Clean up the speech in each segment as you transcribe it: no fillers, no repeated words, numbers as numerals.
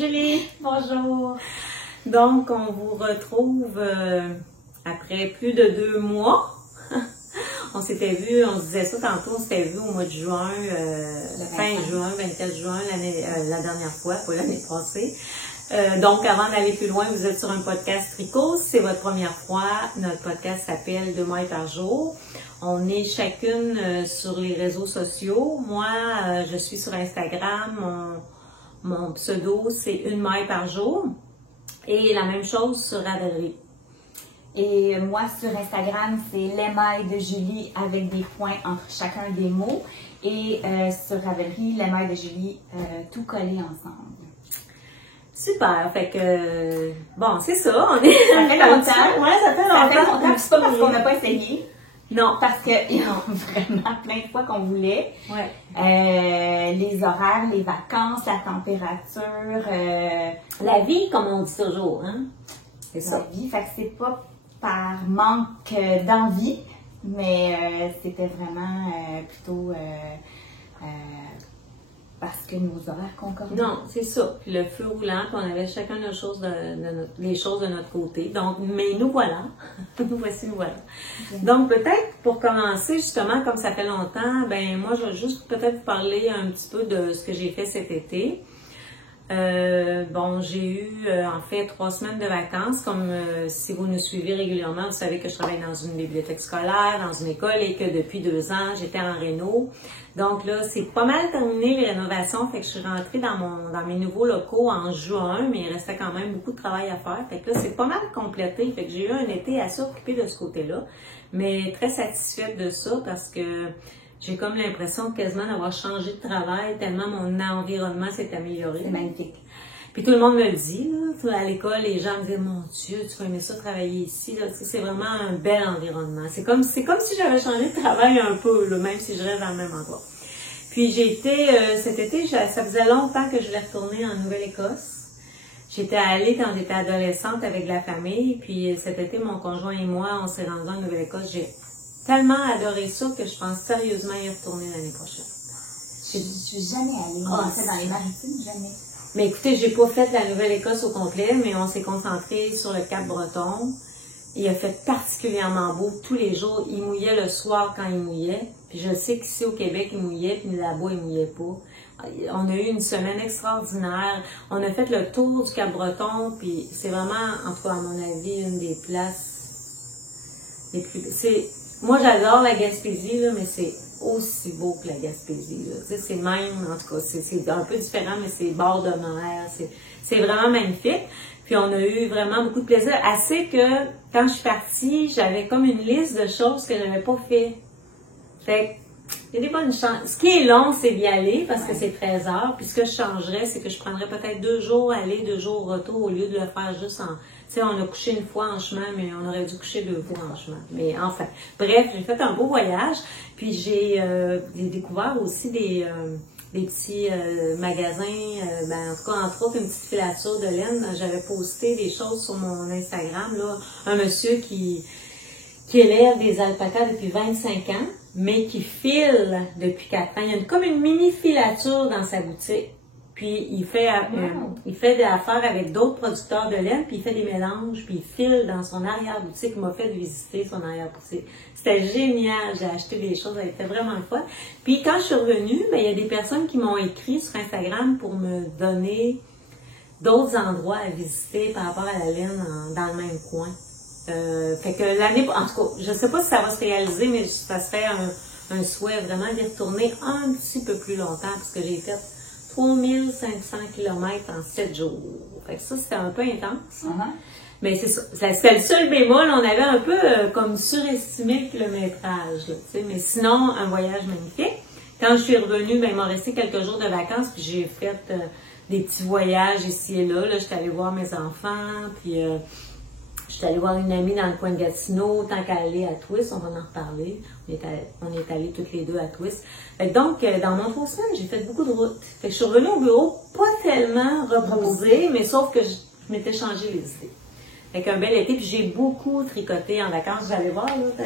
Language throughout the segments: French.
Julie. Bonjour. Donc, on vous retrouve après plus de 2 mois. On s'était vu, on se disait ça tantôt, on s'était vu au mois de juin, fin juin, 24 juin, la dernière fois, pas l'année passée. Donc, avant d'aller plus loin, vous êtes sur un podcast Tricot. Si c'est votre première fois, notre podcast s'appelle 2 mailles par jour. On est chacune sur les réseaux sociaux. Moi, je suis sur Instagram. Mon pseudo, c'est 1 maille par jour. Et la même chose sur Ravelry. Et moi, sur Instagram, c'est les mailles de Julie avec des points entre chacun des mots. Et sur Ravelry, les mailles de Julie, tout collé ensemble. Super, fait que bon, c'est ça, on est. Ça fait longtemps. Ouais, ça fait longtemps. C'est pas parce qu'on n'a pas essayé. Non. Parce qu'il y a vraiment plein de fois qu'on voulait. Ouais. Les horaires, les vacances, la température. La vie, comme on dit toujours, hein. C'est La ça. vie, fait que c'est pas par manque d'envie, mais c'était vraiment plutôt parce que nos horaires concordaient. Non, c'est ça. Puis le feu roulant, puis on avait chacun nos choses les choses de notre côté. Donc, mais nous voilà. Nous voici, nous voilà. Okay. Donc, peut-être pour commencer, justement, comme ça fait longtemps, ben moi, je vais juste peut-être vous parler un petit peu de ce que j'ai fait cet été. Bon, j'ai eu en fait 3 semaines de vacances. Comme si vous nous suivez régulièrement, vous savez que je travaille dans une bibliothèque scolaire, dans une école et que depuis 2 ans, j'étais en réno. Donc là, c'est pas mal terminé les rénovations. Fait que je suis rentrée dans mes nouveaux locaux en juin, mais il restait quand même beaucoup de travail à faire. Fait que là, c'est pas mal complété. Fait que j'ai eu un été assez occupé de ce côté-là, mais très satisfaite de ça parce que j'ai comme l'impression quasiment d'avoir changé de travail tellement mon environnement s'est amélioré. C'est magnifique. Puis tout le monde me le dit, là, à l'école, les gens me disent « Mon Dieu, tu vas aimer ça travailler ici. » C'est vraiment un bel environnement. C'est comme si j'avais changé de travail un peu, là, même si je reste dans le même endroit. Puis j'ai été, cet été, ça faisait longtemps que je voulais retourner en Nouvelle-Écosse. J'étais allée quand j'étais adolescente avec la famille, puis cet été, mon conjoint et moi, on s'est rendus en Nouvelle-Écosse. J'ai tellement adoré ça que je pense sérieusement y retourner l'année prochaine. Je suis jamais allée. En fait, dans les maritimes, jamais. Mais écoutez, j'ai pas fait la Nouvelle-Écosse au complet, mais on s'est concentré sur le Cap-Breton. Il a fait particulièrement beau tous les jours. Il mouillait le soir quand il mouillait. Puis je sais qu'ici au Québec, il mouillait, puis là-bas, il mouillait pas. On a eu une semaine extraordinaire. On a fait le tour du Cap-Breton, puis c'est vraiment, en tout cas, à mon avis, une des places les plus... Moi, j'adore la Gaspésie, là, mais c'est aussi beau que la Gaspésie. Tu sais, c'est même, en tout cas, c'est un peu différent, mais c'est bord de mer. C'est vraiment magnifique. Puis on a eu vraiment beaucoup de plaisir. Assez que, quand je suis partie, j'avais comme une liste de choses que je n'avais pas fait. Fait il y a des bonnes chances. Ce qui est long, c'est d'y aller parce que c'est 13 heures. Puis ce que je changerais, c'est que je prendrais peut-être 2 jours aller, 2 jours retour au lieu de le faire juste en... Tu sais, on a couché une fois en chemin, mais on aurait dû coucher 2 fois en chemin. Mais enfin, bref, j'ai fait un beau voyage. Puis j'ai découvert aussi des petits magasins, en tout cas, entre autres, une petite filature de laine. J'avais posté des choses sur mon Instagram, là. Un monsieur qui élève des alpacas depuis 25 ans, mais qui file depuis 4 ans. Il y a comme une mini filature dans sa boutique. Puis il fait des affaires avec d'autres producteurs de laine, puis il fait des mélanges, puis il file dans son arrière-boutique. Il m'a fait visiter son arrière-boutique. C'était génial, j'ai acheté des choses, ça a été vraiment le fun. Puis quand je suis revenue, il y a des personnes qui m'ont écrit sur Instagram pour me donner d'autres endroits à visiter par rapport à la laine dans le même coin. Fait que l'année, en tout cas, je sais pas si ça va se réaliser, mais ça serait un souhait vraiment d'y retourner un petit peu plus longtemps, parce que j'ai fait 3500 km en 7 jours. Fait que ça, c'était un peu intense. Mais c'est ça. C'était le seul bémol. On avait un peu comme surestimé le kilométrage. Là, mais sinon, un voyage magnifique. Quand je suis revenue, il m'a resté quelques jours de vacances, puis j'ai fait des petits voyages ici et là. J'étais allée voir mes enfants, puis j'étais allée voir une amie dans le coin de Gatineau, tant qu'à aller à Twist, on va en reparler. On est allés toutes les deux à Twist. Donc, dans mon 3 semaines, j'ai fait beaucoup de routes. Fait que je suis revenue au bureau, pas tellement reposée, mais sauf que je m'étais changé les idées. Fait qu'un bel été, puis j'ai beaucoup tricoté en vacances. Vous allez voir, là,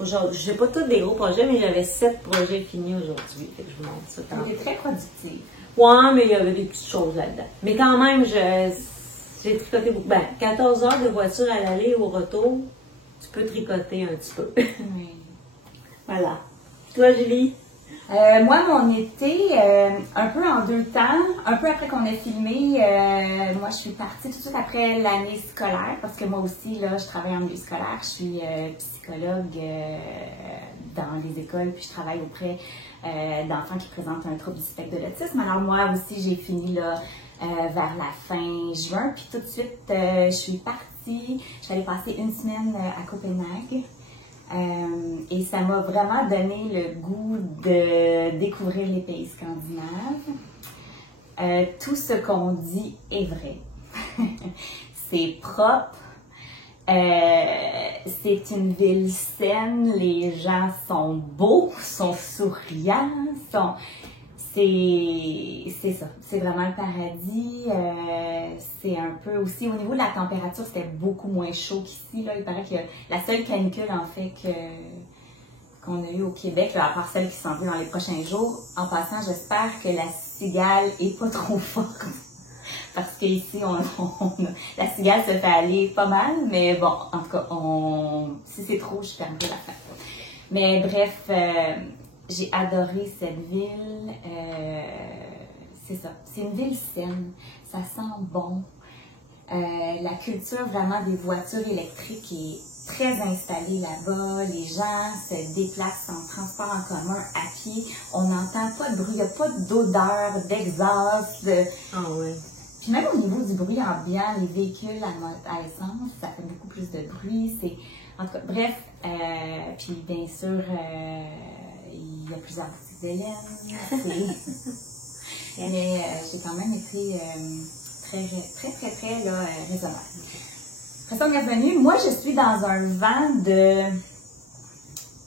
aujourd'hui, j'ai pas tous des gros projets, mais j'avais 7 projets finis aujourd'hui. Fait que je vous montre ça. C'était très productif. Ouais, mais il y avait des petites choses là-dedans. Mais quand même, j'ai tricoté beaucoup. Ben, 14 heures de voiture à l'aller et au retour, tu peux tricoter un petit peu. Oui. Voilà. Toi, Julie? Moi, mon été, un peu en deux temps, un peu après qu'on ait filmé, moi je suis partie tout de suite après l'année scolaire, parce que moi aussi, là, je travaille en milieu scolaire, je suis psychologue dans les écoles, puis je travaille auprès d'enfants qui présentent un trouble du spectre de l'autisme. Alors moi aussi, j'ai fini là vers la fin juin, puis tout de suite, je suis partie, je suis allée passer une semaine à Copenhague. Et ça m'a vraiment donné le goût de découvrir les pays scandinaves. Tout ce qu'on dit est vrai. C'est propre. C'est une ville saine. Les gens sont beaux, sont souriants, c'est ça, c'est vraiment le paradis. C'est un peu aussi, au niveau de la température, c'était beaucoup moins chaud qu'ici. Là. Il paraît que la seule canicule, en fait, qu'on a eue au Québec, là, à part celle qui s'en vient dans les prochains jours, en passant, j'espère que la cigale est pas trop forte. Parce qu'ici, la cigale se fait aller pas mal, mais bon, en tout cas, si c'est trop, je fermerai la fenêtre. Mais bref, j'ai adoré cette ville. C'est ça. C'est une ville saine. Ça sent bon. La culture vraiment des voitures électriques est très installée là-bas. Les gens se déplacent en transport en commun à pied. On n'entend pas de bruit. Il n'y a pas d'odeur, d'exhaust. Ah oui. Puis même au niveau du bruit ambiant, les véhicules à essence, ça fait beaucoup plus de bruit. En tout cas, bref. Puis bien sûr, il y a plusieurs boutiques d'Hélène. Mais j'ai quand même été très là, raisonnable. Après ça, on est revenu. Moi, je suis dans un vent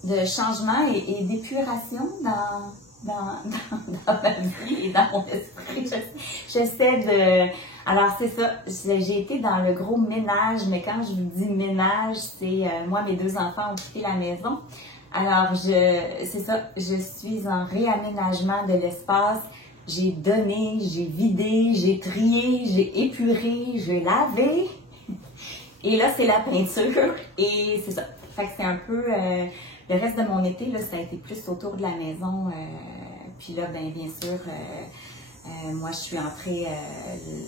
de changement et d'épuration dans ma vie et dans mon esprit. J'essaie de... Alors, c'est ça. J'ai été dans le gros ménage, mais quand je vous dis ménage, c'est moi, mes deux enfants ont quitté la maison. Alors, c'est ça. Je suis en réaménagement de l'espace. J'ai donné, j'ai vidé, j'ai trié, j'ai épuré, j'ai lavé. Et là, c'est la peinture. Et c'est ça. Fait que c'est un peu... le reste de mon été, là, ça a été plus autour de la maison. Puis là, bien sûr, moi, je suis entrée,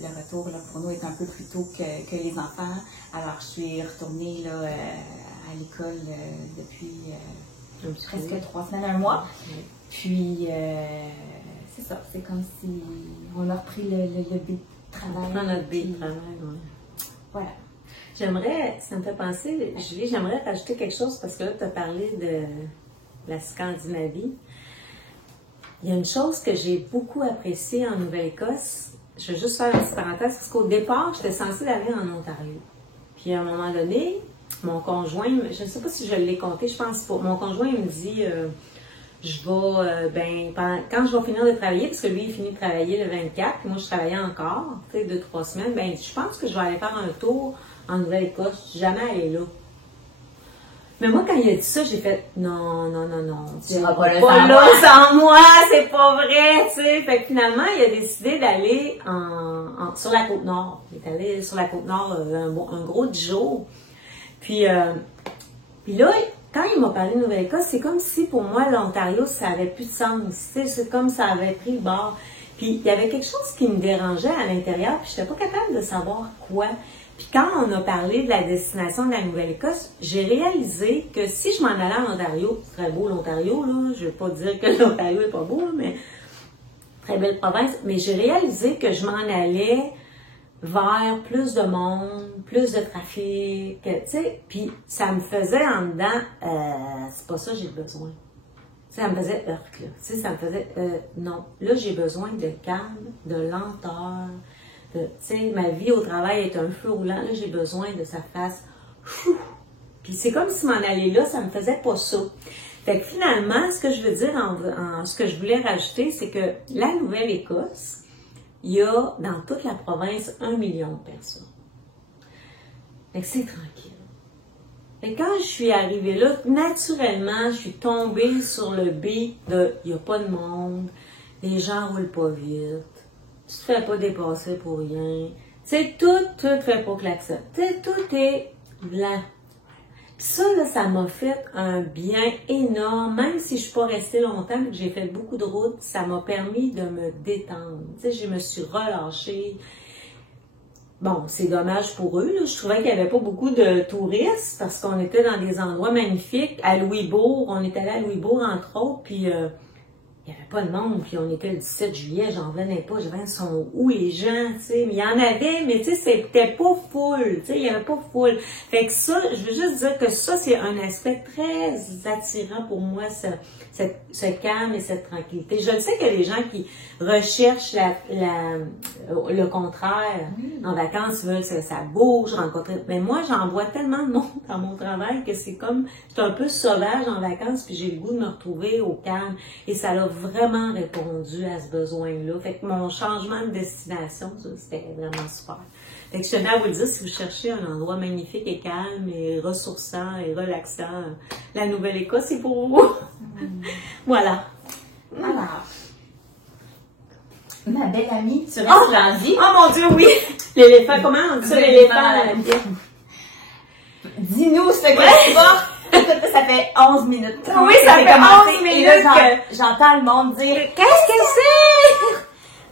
le retour là, pour nous est un peu plus tôt que les enfants. Alors, je suis retournée là, à l'école depuis presque 3 semaines, un mois. Puis, c'est ça, c'est comme si on a repris le B de travail. On prend notre B de travail, oui. Voilà. Ça me fait penser, Julie, j'aimerais rajouter quelque chose parce que là, tu as parlé de la Scandinavie. Il y a une chose que j'ai beaucoup appréciée en Nouvelle-Écosse. Je vais juste faire une petite parenthèse parce qu'au départ, j'étais censée aller en Ontario. Puis à un moment donné, mon conjoint, je ne sais pas si je l'ai compté, je pense pas. Mon conjoint, il me dit, je vais, quand je vais finir de travailler, parce que lui, il finit de travailler le 24, puis moi, je travaillais encore, tu sais, 2-3 semaines, ben, je pense que je vais aller faire un tour en Nouvelle-Écosse. Je suis jamais allée là. Mais moi, quand il a dit ça, j'ai fait non. Tu iras pas là sans moi, c'est pas vrai, tu sais. Fait que finalement, il a décidé d'aller sur la Côte-Nord. Il est allé sur la Côte-Nord un gros 10 jours. Puis là, quand il m'a parlé de Nouvelle-Écosse, c'est comme si pour moi, l'Ontario, ça avait plus de sens. C'est comme ça avait pris le bord. Puis il y avait quelque chose qui me dérangeait à l'intérieur, puis je n'étais pas capable de savoir quoi. Puis quand on a parlé de la destination de la Nouvelle-Écosse, j'ai réalisé que si je m'en allais en Ontario, c'est très beau l'Ontario, là, je ne vais pas dire que l'Ontario n'est pas beau, mais très belle province, mais j'ai réalisé que je m'en allais vers plus de monde, plus de trafic, tu sais, puis ça me faisait en dedans, c'est pas ça que j'ai besoin. Ça me faisait là, tu sais, ça me faisait, non, là j'ai besoin de calme, de lenteur, tu sais, ma vie au travail est un feu roulant, là j'ai besoin de ça fasse, puis c'est comme si m'en aller là, ça me faisait pas ça. Fait que finalement, ce que je veux dire, ce que je voulais rajouter, c'est que la Nouvelle-Écosse, il y a dans toute la province 1 million de personnes. Fait que c'est tranquille. Et quand je suis arrivée là, naturellement, je suis tombée sur le beat de « il n'y a pas de monde ». les gens roulent pas vite, tu te fais pas dépasser pour rien. Tu sais, tout fait pour klaxon. Tu sais, tout est blanc. Puis ça, là, ça m'a fait un bien énorme. Même si je suis pas restée longtemps, que j'ai fait beaucoup de routes, ça m'a permis de me détendre. Tu sais, je me suis relâchée. Bon, c'est dommage pour eux, là. Je trouvais qu'il n'y avait pas beaucoup de touristes parce qu'on était dans des endroits magnifiques. À Louisbourg, on est allé à Louisbourg, entre autres, puis il n'y avait pas de monde, puis on était le 17 juillet, j'en revenais pas, je disais, sont où les gens, tu sais, mais il y en avait, mais tu sais, c'était pas full, tu sais, il y avait pas full. Fait que ça, je veux juste dire que ça, c'est un aspect très attirant pour moi, ce calme et cette tranquillité. Je le sais qu'il y a des gens qui recherchent le contraire. En vacances, ils veulent que ça bouge, rencontrer. Mais moi, j'en vois tellement de monde dans mon travail que c'est comme, je suis un peu sauvage en vacances, puis j'ai le goût de me retrouver au calme. Et ça a vraiment répondu à ce besoin-là. Fait que mon changement de destination, c'était vraiment super. Fait que je tenais à vous le dire, si vous cherchez un endroit magnifique et calme et ressourçant et relaxant, la Nouvelle-Écosse, c'est pour vous. Voilà. Alors, ma belle amie, tu restes lundi. Oh mon Dieu, oui! L'éléphant, comment on dit ça, l'éléphant? Dis-nous ce que tu vois. Ça fait 11 minutes. Oui, ça fait 11 minutes. Et là, j'entends le monde dire « Qu'est-ce que c'est? »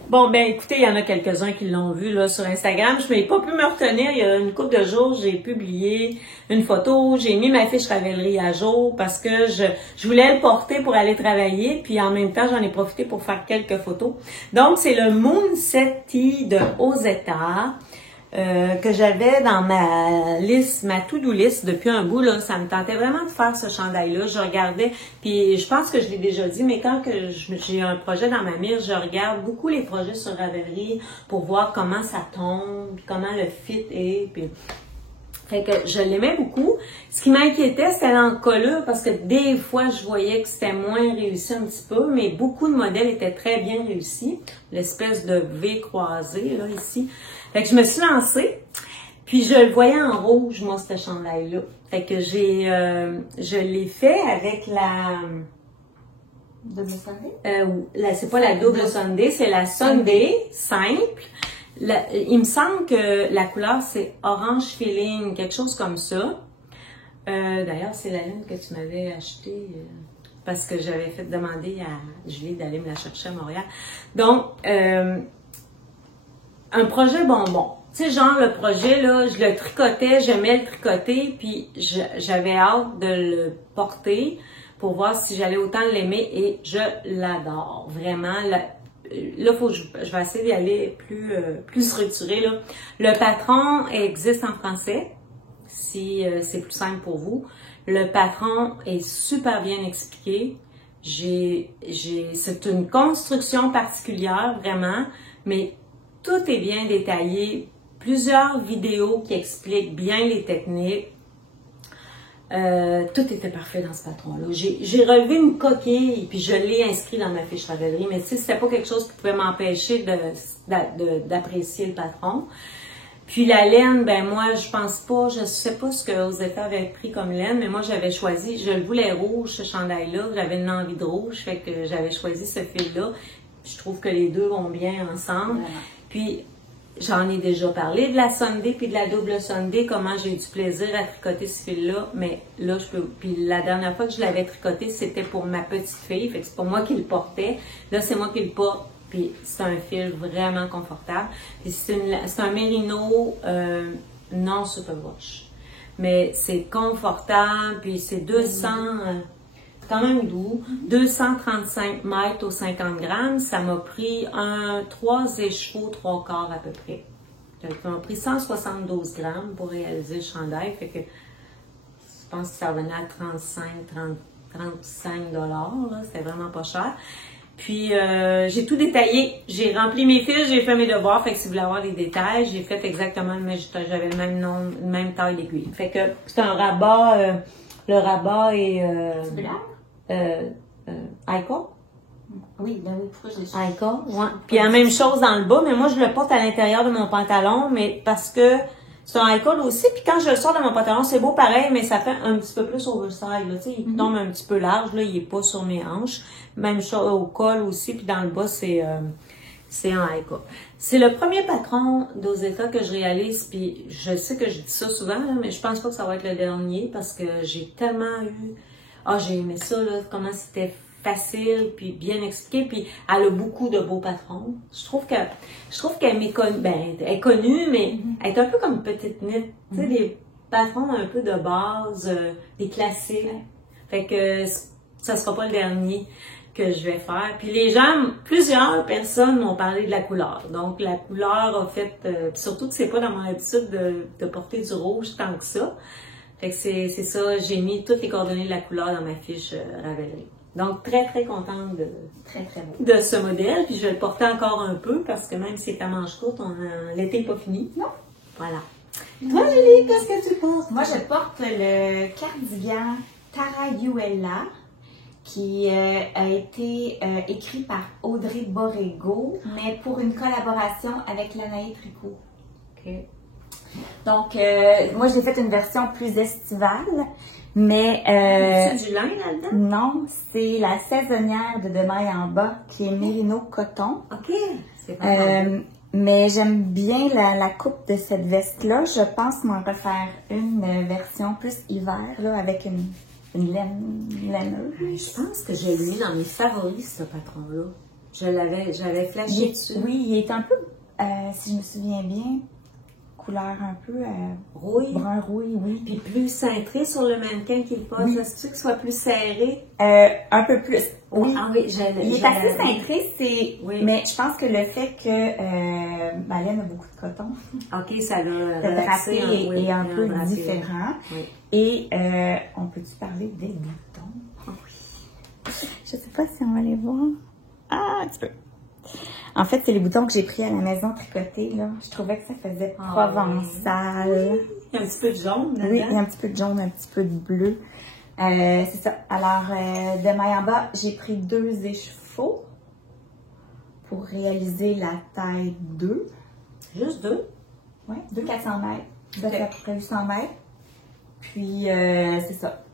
Bon, ben écoutez, il y en a quelques-uns qui l'ont vu là sur Instagram. Je n'ai pas pu me retenir. Il y a une couple de jours, j'ai publié une photo. J'ai mis ma fiche Ravelry à jour parce que je voulais le porter pour aller travailler. Puis en même temps, j'en ai profité pour faire quelques photos. Donc, c'est le Moonset Tea de Ozetta. Que j'avais dans ma liste, ma to-do list depuis un bout, là, ça me tentait vraiment de faire ce chandail-là. Je regardais, puis je pense que je l'ai déjà dit, mais quand que j'ai un projet dans ma mire, je regarde beaucoup les projets sur Ravelry pour voir comment ça tombe, comment le fit est, puis... Fait que je l'aimais beaucoup. Ce qui m'inquiétait, c'était l'encolure parce que des fois, je voyais que c'était moins réussi un petit peu, mais beaucoup de modèles étaient très bien réussis. L'espèce de V croisé, là, ici. Fait que je me suis lancée, puis je le voyais en rouge, moi, ce chandail-là. Fait que je l'ai fait avec la... Double Sunday? C'est pas la double Sunday, c'est la Sunday simple. Il me semble que la couleur, c'est orange feeling, quelque chose comme ça. D'ailleurs, c'est la laine que tu m'avais achetée parce que j'avais fait demander à Julie d'aller me la chercher à Montréal. Donc, un projet bonbon. Tu sais, genre le projet, là, je le tricotais, j'aimais le tricoter, puis j'avais hâte de le porter pour voir si j'allais autant l'aimer et je l'adore. Vraiment, là, faut que je vais essayer d'y aller plus structuré, là. Le patron existe en français, si c'est plus simple pour vous. Le patron est super bien expliqué. C'est une construction particulière, vraiment, mais tout est bien détaillé. Plusieurs vidéos qui expliquent bien les techniques. Tout était parfait dans ce patron-là. J'ai relevé une coquille, puis je l'ai inscrit dans ma fiche Ravelry, mais tu sais, c'était pas quelque chose qui pouvait m'empêcher d'apprécier le patron. Puis la laine, ben moi, je pense pas, je sais pas ce que Ozetta avait pris comme laine, mais moi, j'avais choisi, je le voulais rouge, ce chandail-là, j'avais une envie de rouge, fait que j'avais choisi ce fil-là. Je trouve que les deux vont bien ensemble. Puis, j'en ai déjà parlé de la Sunday puis de la double Sunday, comment j'ai eu du plaisir à tricoter ce fil-là, mais là, je peux... Puis la dernière fois que je l'avais tricoté, c'était pour ma petite fille, fait que c'est pas moi qui le portais. Là, c'est moi qui le porte, puis c'est un fil vraiment confortable. Puis c'est un mérino non superwash. Mais c'est confortable, puis c'est 200... quand même doux, 235 mètres aux 50 grammes, ça m'a pris 3 écheveaux, 3 quarts à peu près. Ça m'a pris 172 grammes pour réaliser le chandail, fait que je pense que ça revenait à 35 $, c'était vraiment pas cher. Puis j'ai tout détaillé, j'ai rempli mes fils, j'ai fait mes devoirs, fait que si vous voulez avoir des détails, j'ai fait exactement le même, j'avais le même nom, même taille d'aiguille. Fait que c'est un rabat, le rabat est... Aiko? Oui, ben oui, pourquoi je l'ai Aiko, ouais. Puis la même chose dans le bas, mais moi je le porte à l'intérieur de mon pantalon, mais parce que C'est un high col aussi, puis quand je le sors de mon pantalon, c'est beau pareil, mais ça fait un petit peu plus oversize, là, tu sais, il tombe un petit peu large, là, il est pas sur mes hanches. Même chose au col aussi, puis dans le bas, c'est un high col. C'est le premier patron d'Ozeta que je réalise, puis je sais que je dis ça souvent, là, mais je pense pas que ça va être le dernier, parce que j'ai tellement eu... j'ai aimé ça, là, comment c'était facile, puis bien expliqué, puis elle a beaucoup de beaux patrons. Je trouve qu'elle est connue, elle est connue, mais elle est un peu comme Petite Knit, tu sais, des patrons un peu de base, des classiques. Fait que ça sera pas le dernier que je vais faire. Puis plusieurs personnes m'ont parlé de la couleur. Donc la couleur a fait, surtout que c'est pas dans mon habitude de porter du rouge tant que ça. Fait que c'est ça, j'ai mis toutes les coordonnées de la couleur dans ma fiche Ravelry. Donc, très, très contente de ce modèle. Puis, je vais le porter encore un peu parce que même si c'est à manche courte, l'été n'est pas fini. Non. Voilà. Toi, Julie, qu'est-ce que tu portes? Moi, je porte le cardigan Tarayuela qui a été écrit par Audrey Borrego, mais pour une collaboration avec Lanae Tricot. OK. Donc, moi, j'ai fait une version plus estivale, mais... c'est du lin là-dedans? Non, c'est la saisonnière de mailles en bas, qui est Mérino Coton. OK, c'est pas mais j'aime bien la coupe de cette veste-là. Je pense m'en refaire une version plus hiver, là, avec une laine laineuse. Je pense que j'ai mis dans mes favoris, ce patron-là. J'avais flashé dessus. Oui, il est un peu, si je me souviens bien, couleur un peu rouille. Brun rouille, oui. Puis plus cintré sur le mannequin qu'il porte. Oui. Ça se peut qu'il soit plus serré? Un peu plus. Oui. Ah oui, il est assez cintré, oui. Mais je pense que le fait que ma laine a beaucoup de coton. OK, ça l'a le drapé est un peu drapé. différent. Oui. Et on peut-tu parler des boutons? Oh, oui. Je sais pas si on va les voir. Ah, un petit peu. En fait, c'est les boutons que j'ai pris à la maison tricotés, là. Je trouvais que ça faisait provençal. Oui. Il y a un petit peu de jaune dedans. Oui, il y a un petit peu de jaune, un petit peu de bleu. C'est ça. Alors, de maille en bas, j'ai pris 2 échevaux pour réaliser la taille 2. Juste 2? Oui, 2 400 mètres. Ça fait à peu près 800 mètres. Puis, c'est ça.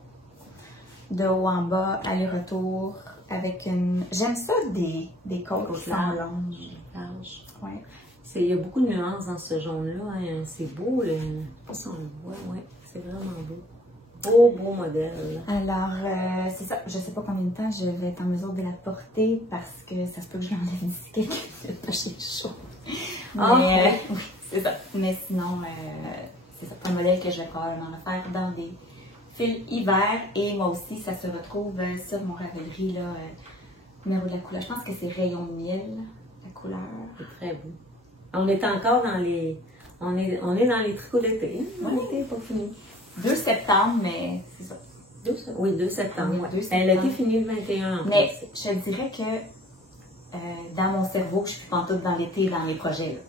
De haut en bas, aller-retour. Avec une... J'aime ça des côtes qui sont longues. Ouais. Il y a beaucoup de nuances dans ce jaune-là. Hein. C'est beau, là. Pas si on le voit, ouais. C'est vraiment beau. Beau modèle. Alors, c'est ça. Je sais pas combien de temps je vais être en mesure de la porter parce que ça se peut que je l'enlève d'ici quelques minutes parce que j'ai chaud. Mais, oui, c'est ça. Mais sinon, c'est ça. Un modèle que je vais probablement faire dans des fil hiver et moi aussi ça se retrouve sur mon Ravelry là, numéro de la couleur. Je pense que c'est rayon de miel la couleur. C'est très beau. On est encore dans les on est dans les tricots d'été. L'été n'est pas fini. 2 septembre, mais c'est ça. 2 septembre. Oui, 2 septembre. Elle a été finie le 21. Mais je dirais que dans mon cerveau, je suis pantoute dans l'été, dans les projets.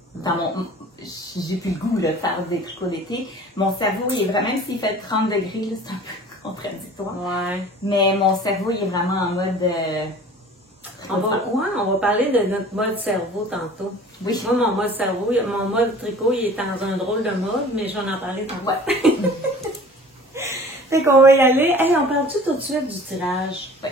J'ai plus le goût là, de faire des tricots d'été. Mon cerveau, il est vraiment, même s'il fait 30 degrés, là, c'est un peu contradictoire. Ouais. Mais mon cerveau, il est vraiment en mode... on va parler de notre mode cerveau tantôt. Oui. Moi, mon mode tricot, il est dans un drôle de mode, mais je vais en parler tantôt. Ouais. Fait qu'on va y aller. Hey, on parle tout de suite du tirage? Oui,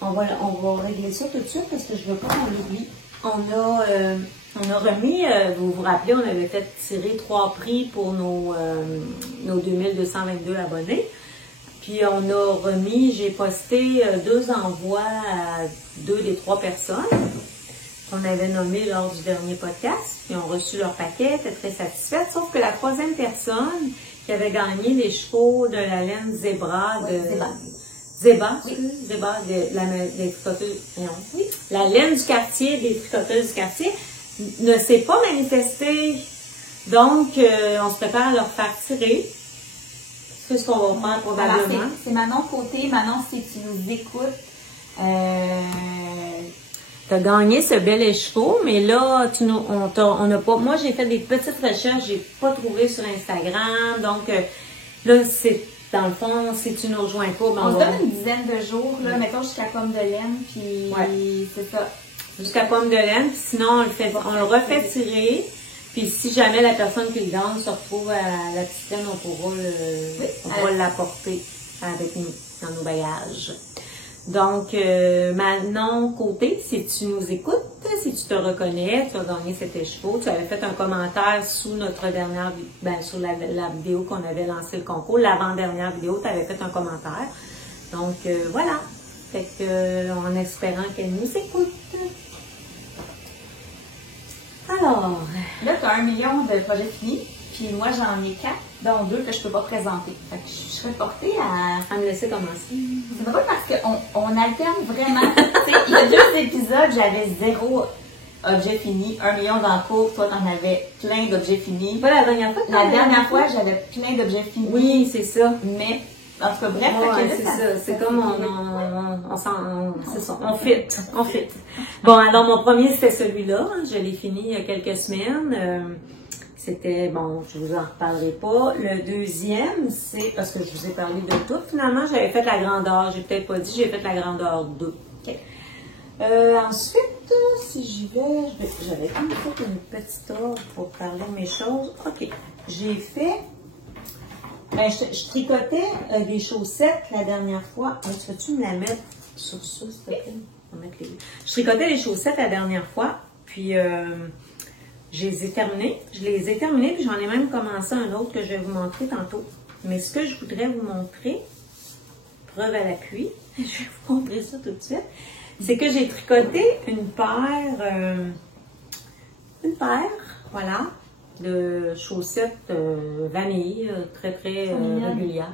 on va régler ça tout de suite parce que je veux pas qu'on l'oublie. On a remis, vous vous rappelez, on avait fait tirer 3 prix pour nos 2222 abonnés. Puis on a remis, j'ai posté 2 envois à 2 des 3 personnes qu'on avait nommées lors du dernier podcast. Ils ont reçu leur paquet, étaient très satisfaites. Sauf que la 3e personne qui avait gagné les chevaux de la laine Zebra Zéba des tricoteuses. Oui. La laine du quartier des tricoteuses du quartier ne s'est pas manifestée. Donc, on se prépare à leur faire tirer. C'est ce qu'on va faire probablement. C'est Manon Côté. Manon, si tu nous écoutes, tu as gagné ce bel écheveau, mais là, on n'a pas. Moi, j'ai fait des petites recherches, j'ai pas trouvé sur Instagram. Donc, là, c'est dans le fond, si tu nous rejoins pas, on se donne une dizaine de jours, là, mettons jusqu'à pomme de laine, puis c'est ça. Jusqu'à pomme de laine, puis sinon, on le refait tirer. Puis si jamais la personne qui le gagne se retrouve à la piscine, on pourra l'apporter avec nous dans nos bagages. Donc, Manon Côté, si tu nous écoutes, si tu te reconnais, tu as gagné cet écheveau, tu avais fait un commentaire sous notre dernière, sur la vidéo qu'on avait lancé le concours, l'avant-dernière vidéo, tu avais fait un commentaire. Donc, voilà. Fait que, en espérant qu'elle nous écoute. Alors. Là, tu as 1 million de projets finis, puis moi, j'en ai 4, dont 2 que je peux pas présenter. Fait que je serais portée à me laisser commencer. C'est drôle parce qu'on alterne vraiment. Tu sais, il y a 2 épisodes, j'avais 0 objet fini, 1 million dans le cours, toi, t'en avais plein d'objets finis. Pas la dernière fois? La dernière fois, j'avais plein d'objets finis. Oui, c'est ça. Mais, en tout cas, bref, c'est ça. C'est comme on fit. Bon, alors mon premier, c'était celui-là. Je l'ai fini il y a quelques semaines. C'était, bon, je vous en reparlerai pas. Le deuxième, c'est, parce que je vous ai parlé de tout, finalement, j'avais fait la grandeur. J'ai peut-être pas dit, j'ai fait la grandeur 2. Okay. Ensuite, si j'y vais, j'avais comme fait une petite ordre pour parler de mes choses. OK. J'ai fait, je tricotais des chaussettes la dernière fois. Tu veux-tu me la mettre sur ça, s'il te plaît? Je tricotais les chaussettes la dernière fois, puis je les ai terminées, puis j'en ai même commencé un autre que je vais vous montrer tantôt. Mais ce que je voudrais vous montrer, preuve à l'appui, je vais vous montrer ça tout de suite, c'est que j'ai tricoté une paire, voilà, de chaussettes vanille, très régulières,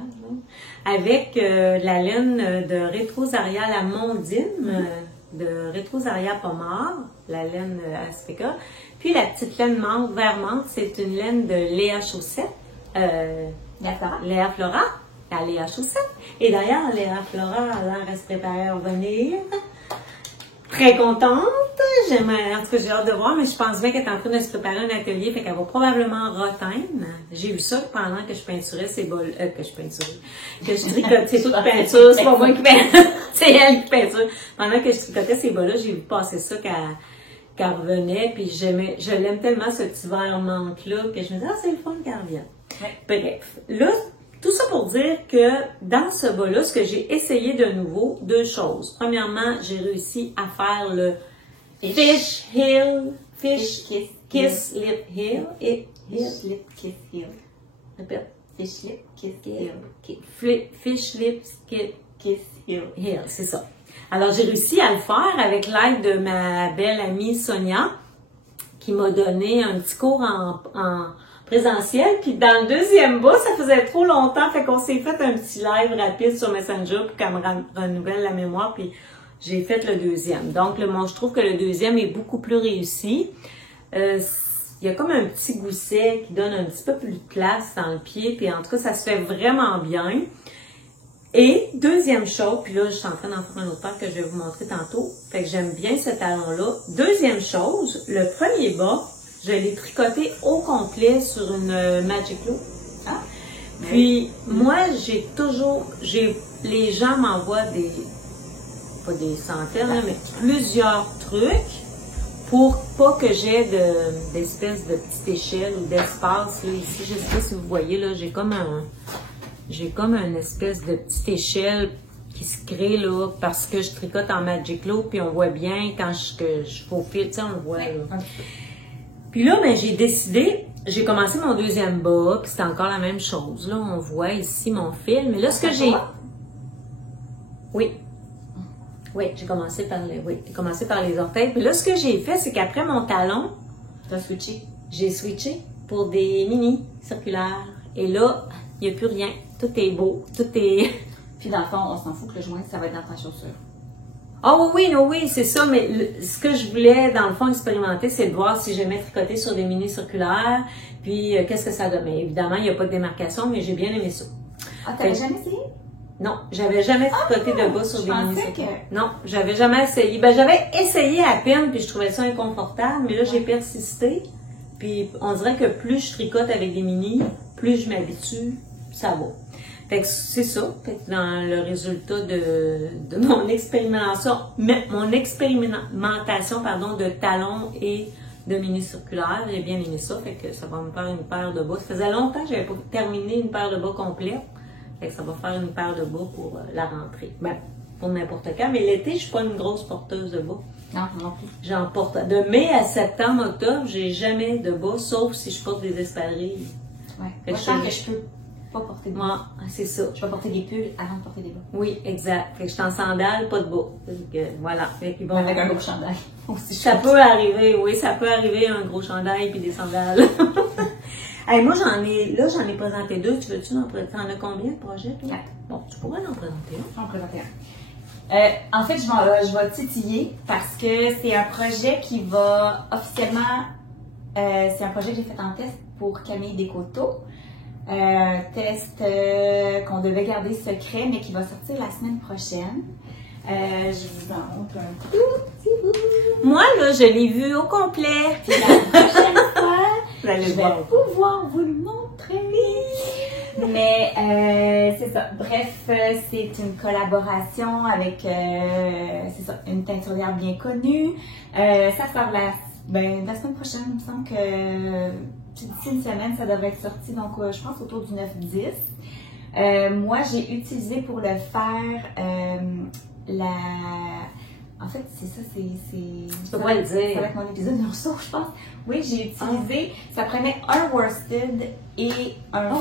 avec la laine de Rétrosaria la Mondine, de Rétrosaria Pommard, la laine Aspica. Puis la petite laine menthe, vert menthe, c'est une laine de Léa Chaussette, Léa Flora, la Léa Chaussette. Et d'ailleurs, Léa Flora, elle se préparait à revenir. Très contente. En tout cas, j'ai hâte de voir, mais je pense bien qu'elle est en train de se préparer un atelier, fait qu'elle va probablement reteindre. J'ai vu ça pendant que je peinturais ces bols, que je tricotais, c'est toute peinture, c'est pas moi qui peinture, c'est elle qui peinture. Pendant que je tricotais ces bols-là, j'ai vu passer ça qu'elle revenait, puis je l'aime tellement ce petit vert menthe-là, que je me disais, c'est le fun qu'elle revienne. Ouais. Bref, là, tout ça pour dire que dans ce bas-là, ce que j'ai essayé de nouveau, 2 choses. Premièrement, j'ai réussi à faire le Fish Kiss Lip Heel. Fish Lip Kiss Heel. Répète. Fish Lip Kiss Heel. Fish Lip Kiss Heel, c'est ça. Alors, j'ai réussi à le faire avec l'aide de ma belle amie Sonia, qui m'a donné un petit cours en présentiel. Puis dans le deuxième bas, ça faisait trop longtemps, fait qu'on s'est fait un petit live rapide sur Messenger pour qu'elle me renouvelle la mémoire, puis j'ai fait le deuxième. Donc, moi, je trouve que le deuxième est beaucoup plus réussi. Il y a comme un petit gousset qui donne un petit peu plus de place dans le pied, puis en tout cas, ça se fait vraiment bien. Et deuxième chose, puis là, je suis en train d'en faire un autre paire que je vais vous montrer tantôt, fait que j'aime bien ce talon-là. Deuxième chose, le premier bas, je l'ai tricoté au complet sur une Magic Loop. Ah. Puis, moi, les gens m'envoient pas des centaines, là, mais plusieurs trucs pour pas que j'ai d'espèce de petite échelle ou d'espace. Ici, je sais pas si vous voyez, là, j'ai comme une espèce de petite échelle qui se crée, là, parce que je tricote en Magic Loop, puis on voit bien quand je faufile, tu sais, on le voit, là. Puis là, ben, j'ai commencé mon deuxième bas, puis c'est encore la même chose. Là, on voit ici mon fil. Mais là, ce que j'ai... Oui, j'ai commencé par les orteils. Puis là, ce que j'ai fait, c'est qu'après mon talon, j'ai switché pour des mini circulaires. Et là, il n'y a plus rien. Tout est beau. Tout est... Puis dans le fond, on s'en fout que le joint, ça va être dans ta chaussure. Oh oui, c'est ça, mais ce que je voulais, dans le fond, expérimenter, c'est de voir si j'aimais tricoter sur des mini circulaires, puis qu'est-ce que ça donne. Mais évidemment, il n'y a pas de démarcation, mais j'ai bien aimé ça. Ah, t'avais jamais essayé? Non, j'avais jamais tricoté de bas sur des mini circulaires. Non, j'avais jamais essayé. Ben, j'avais essayé à peine, puis je trouvais ça inconfortable, mais là, j'ai persisté. Puis on dirait que plus je tricote avec des mini, plus je m'habitue, ça va. Fait que c'est ça. Fait que dans le résultat de mon expérimentation, de talons et mini circulaires. J'ai bien aimé ça, fait que ça va me faire une paire de bas. Ça faisait longtemps que j'avais pas terminé une paire de bas complète. Fait que ça va faire une paire de bas pour la rentrée. Ben, pour n'importe quand. Mais l'été, je suis pas une grosse porteuse de bas. Non, non plus. J'en porte. De mai à septembre, octobre, j'ai jamais de bas, sauf si je porte des espadrilles. Ouais. Moi, je sens que je peux pas porter de bas. Moi, c'est ça. Je vais porter des pulls avant de porter des bas. Oui, exact. Fait que je suis en sandales, pas de bas. Voilà. Fait qu'ils vont... Avec un gros chandail. Aussi, ça peut arriver, oui, ça peut arriver, un gros chandail puis des sandales. Hey, moi, j'en ai présenté 2. Tu veux-tu en as combien de projets, toi? 4. Bon, tu pourrais en présenter un. J'en présenter un. En fait, je vais titiller parce que c'est un projet qui va officiellement... c'est un projet que j'ai fait en test pour Camille Descoteaux. Test qu'on devait garder secret, mais qui va sortir la semaine prochaine. Je vous en montre un tout petit bout. Moi, là, je l'ai vu au complet. Puis la prochaine fois, Vous allez je vais voir. pouvoir vous le montrer. Mais c'est ça. Bref, c'est une collaboration avec c'est ça, une teinturière bien connue. Ça sort la semaine prochaine. Il me semble que d'ici une semaine, ça devrait être sorti. Donc, je pense autour du 9-10. Moi, j'ai utilisé pour le faire en fait, c'est ça, Tu peux pas le dire. Ça va être mon épisode d'Urso, je pense. Oui, j'ai utilisé, ça prenait un worsted et un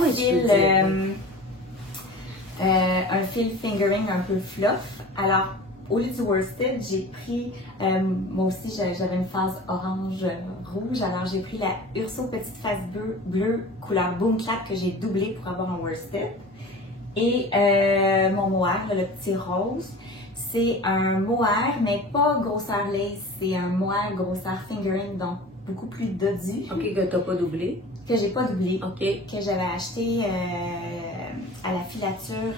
fil fingering un peu fluff. Alors, au lieu du worsted, j'ai pris, moi aussi j'avais une phase orange-rouge, alors j'ai pris la Urso petite face bleue couleur Boom Clap que j'ai doublé pour avoir un worsted. Et mon mohair, le petit rose. C'est un mohair, mais pas grosseur lace. C'est un mohair grosseur fingering, donc beaucoup plus dodu. OK, que t'as pas doublé. Que j'ai pas doublé. OK. Que j'avais acheté à la filature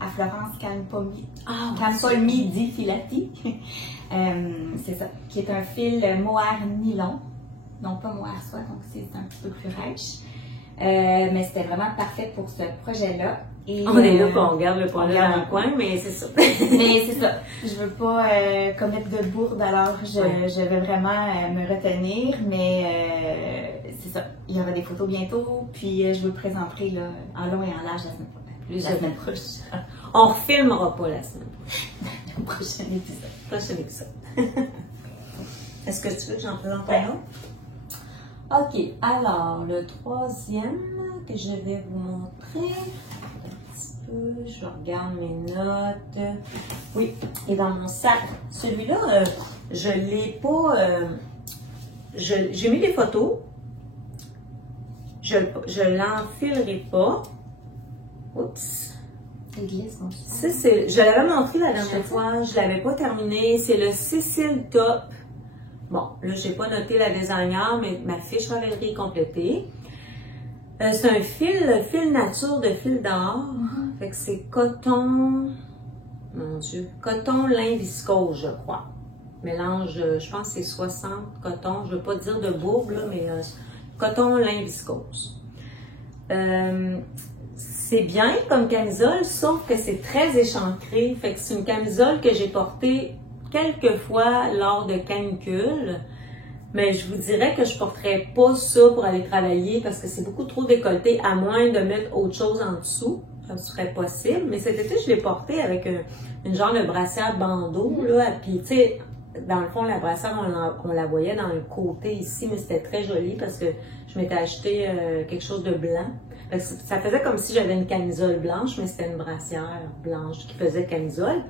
à Florence Campolmi di Filati. C'est ça. Qui est un fil mohair nylon. Donc pas mohair soie, donc c'est un petit peu plus rêche. Mais c'était vraiment parfait pour ce projet-là. Et, on est là qu'on regarde le projet dans le coin, mais c'est ça. Mais c'est ça. Je veux pas commettre de bourde, alors je vais vraiment me retenir. Mais c'est ça. Il y aura des photos bientôt, puis je vous le présenterai là, en long et en large la semaine prochaine. On refilmera pas la semaine prochaine. Le prochain épisode. Prochain épisode. Est-ce que tu veux que j'en présente un autre? OK. Alors, le troisième que je vais vous montrer... Je regarde mes notes. Oui, et dans mon sac. Celui-là, je l'ai pas... j'ai mis des photos. Je l'enfilerai pas. Oups. Ça, je l'avais montré la dernière fois. Je l'avais pas terminé. C'est le Cécile Top. Bon, là, j'ai pas noté la designer, mais ma fiche Ravelry est complétée. C'est un fil nature de fil d'or. Fait que c'est coton, mon Dieu, coton lin viscose, je crois. Mélange, je pense que c'est 60 coton, je veux pas dire de bourbe, là, mais coton lin viscose. C'est bien comme camisole, sauf que c'est très échancré. Fait que c'est une camisole que j'ai portée quelques fois lors de canicules. Mais je vous dirais que je porterais pas ça pour aller travailler parce que c'est beaucoup trop décolleté, à moins de mettre autre chose en dessous. Ça serait possible. Mais cet été, je l'ai porté avec une genre de brassière bandeau, là. Puis, tu sais, dans le fond, la brassière, on la voyait dans le côté ici, mais c'était très joli parce que je m'étais acheté quelque chose de blanc. Fait que ça faisait comme si j'avais une camisole blanche, mais c'était une brassière blanche qui faisait camisole.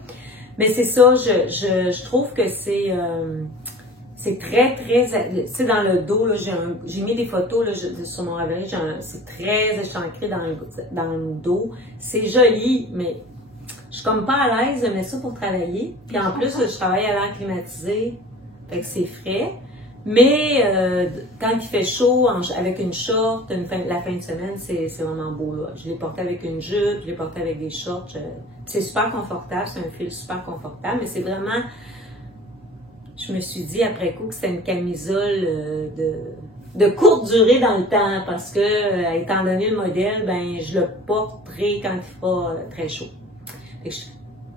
Mais c'est ça, je trouve que c'est très, tu sais, dans le dos, là, j'ai mis des photos là, sur mon Ravelry, c'est très échancré dans le dos. C'est joli, mais je suis comme pas à l'aise de mettre ça pour travailler. Puis en plus, je travaille à l'air climatisé, fait que c'est frais. Mais quand il fait chaud, avec une short, la fin de semaine, c'est vraiment beau. Là. Je l'ai porté avec une jupe, je l'ai porté avec des shorts. C'est super confortable, c'est un fil super confortable, mais c'est vraiment... Je me suis dit après coup que c'était une camisole de courte durée dans le temps parce que, étant donné le modèle, ben je le porterai quand il fera très chaud.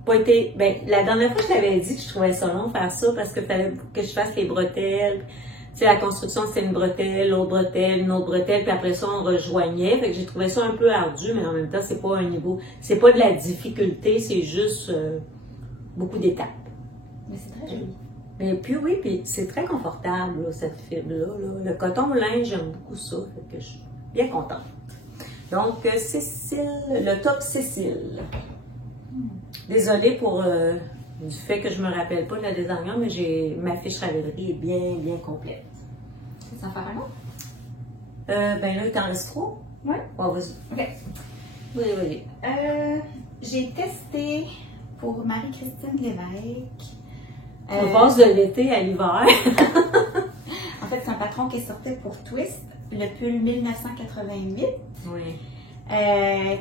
La dernière fois, je t'avais dit que je trouvais ça long faire ça parce qu'il fallait que je fasse les bretelles. sais, la construction, c'était une bretelle, l'autre bretelle, une autre bretelle, puis après ça, on rejoignait. Fait que j'ai trouvé ça un peu ardu, mais en même temps, c'est pas un niveau, c'est pas de la difficulté, c'est juste beaucoup d'étapes. Mais c'est très joli. Mais puis oui, puis c'est très confortable, là, cette fibre-là. Là. Le coton linge, j'aime beaucoup ça, fait que je suis bien contente. Donc, Cécile, le top Cécile. Désolée pour du fait que je me rappelle pas de la designer, mais ma fiche Ravelry est bien complète. Ça faire un autre? Ben là, il t'en reste trop? Oui. Oh, vas-y. OK. Oui. J'ai testé pour Marie-Christine Lévesque. On passe de l'été à l'hiver. En fait, c'est un patron qui est sorti pour Twist, le pull 1988. Oui.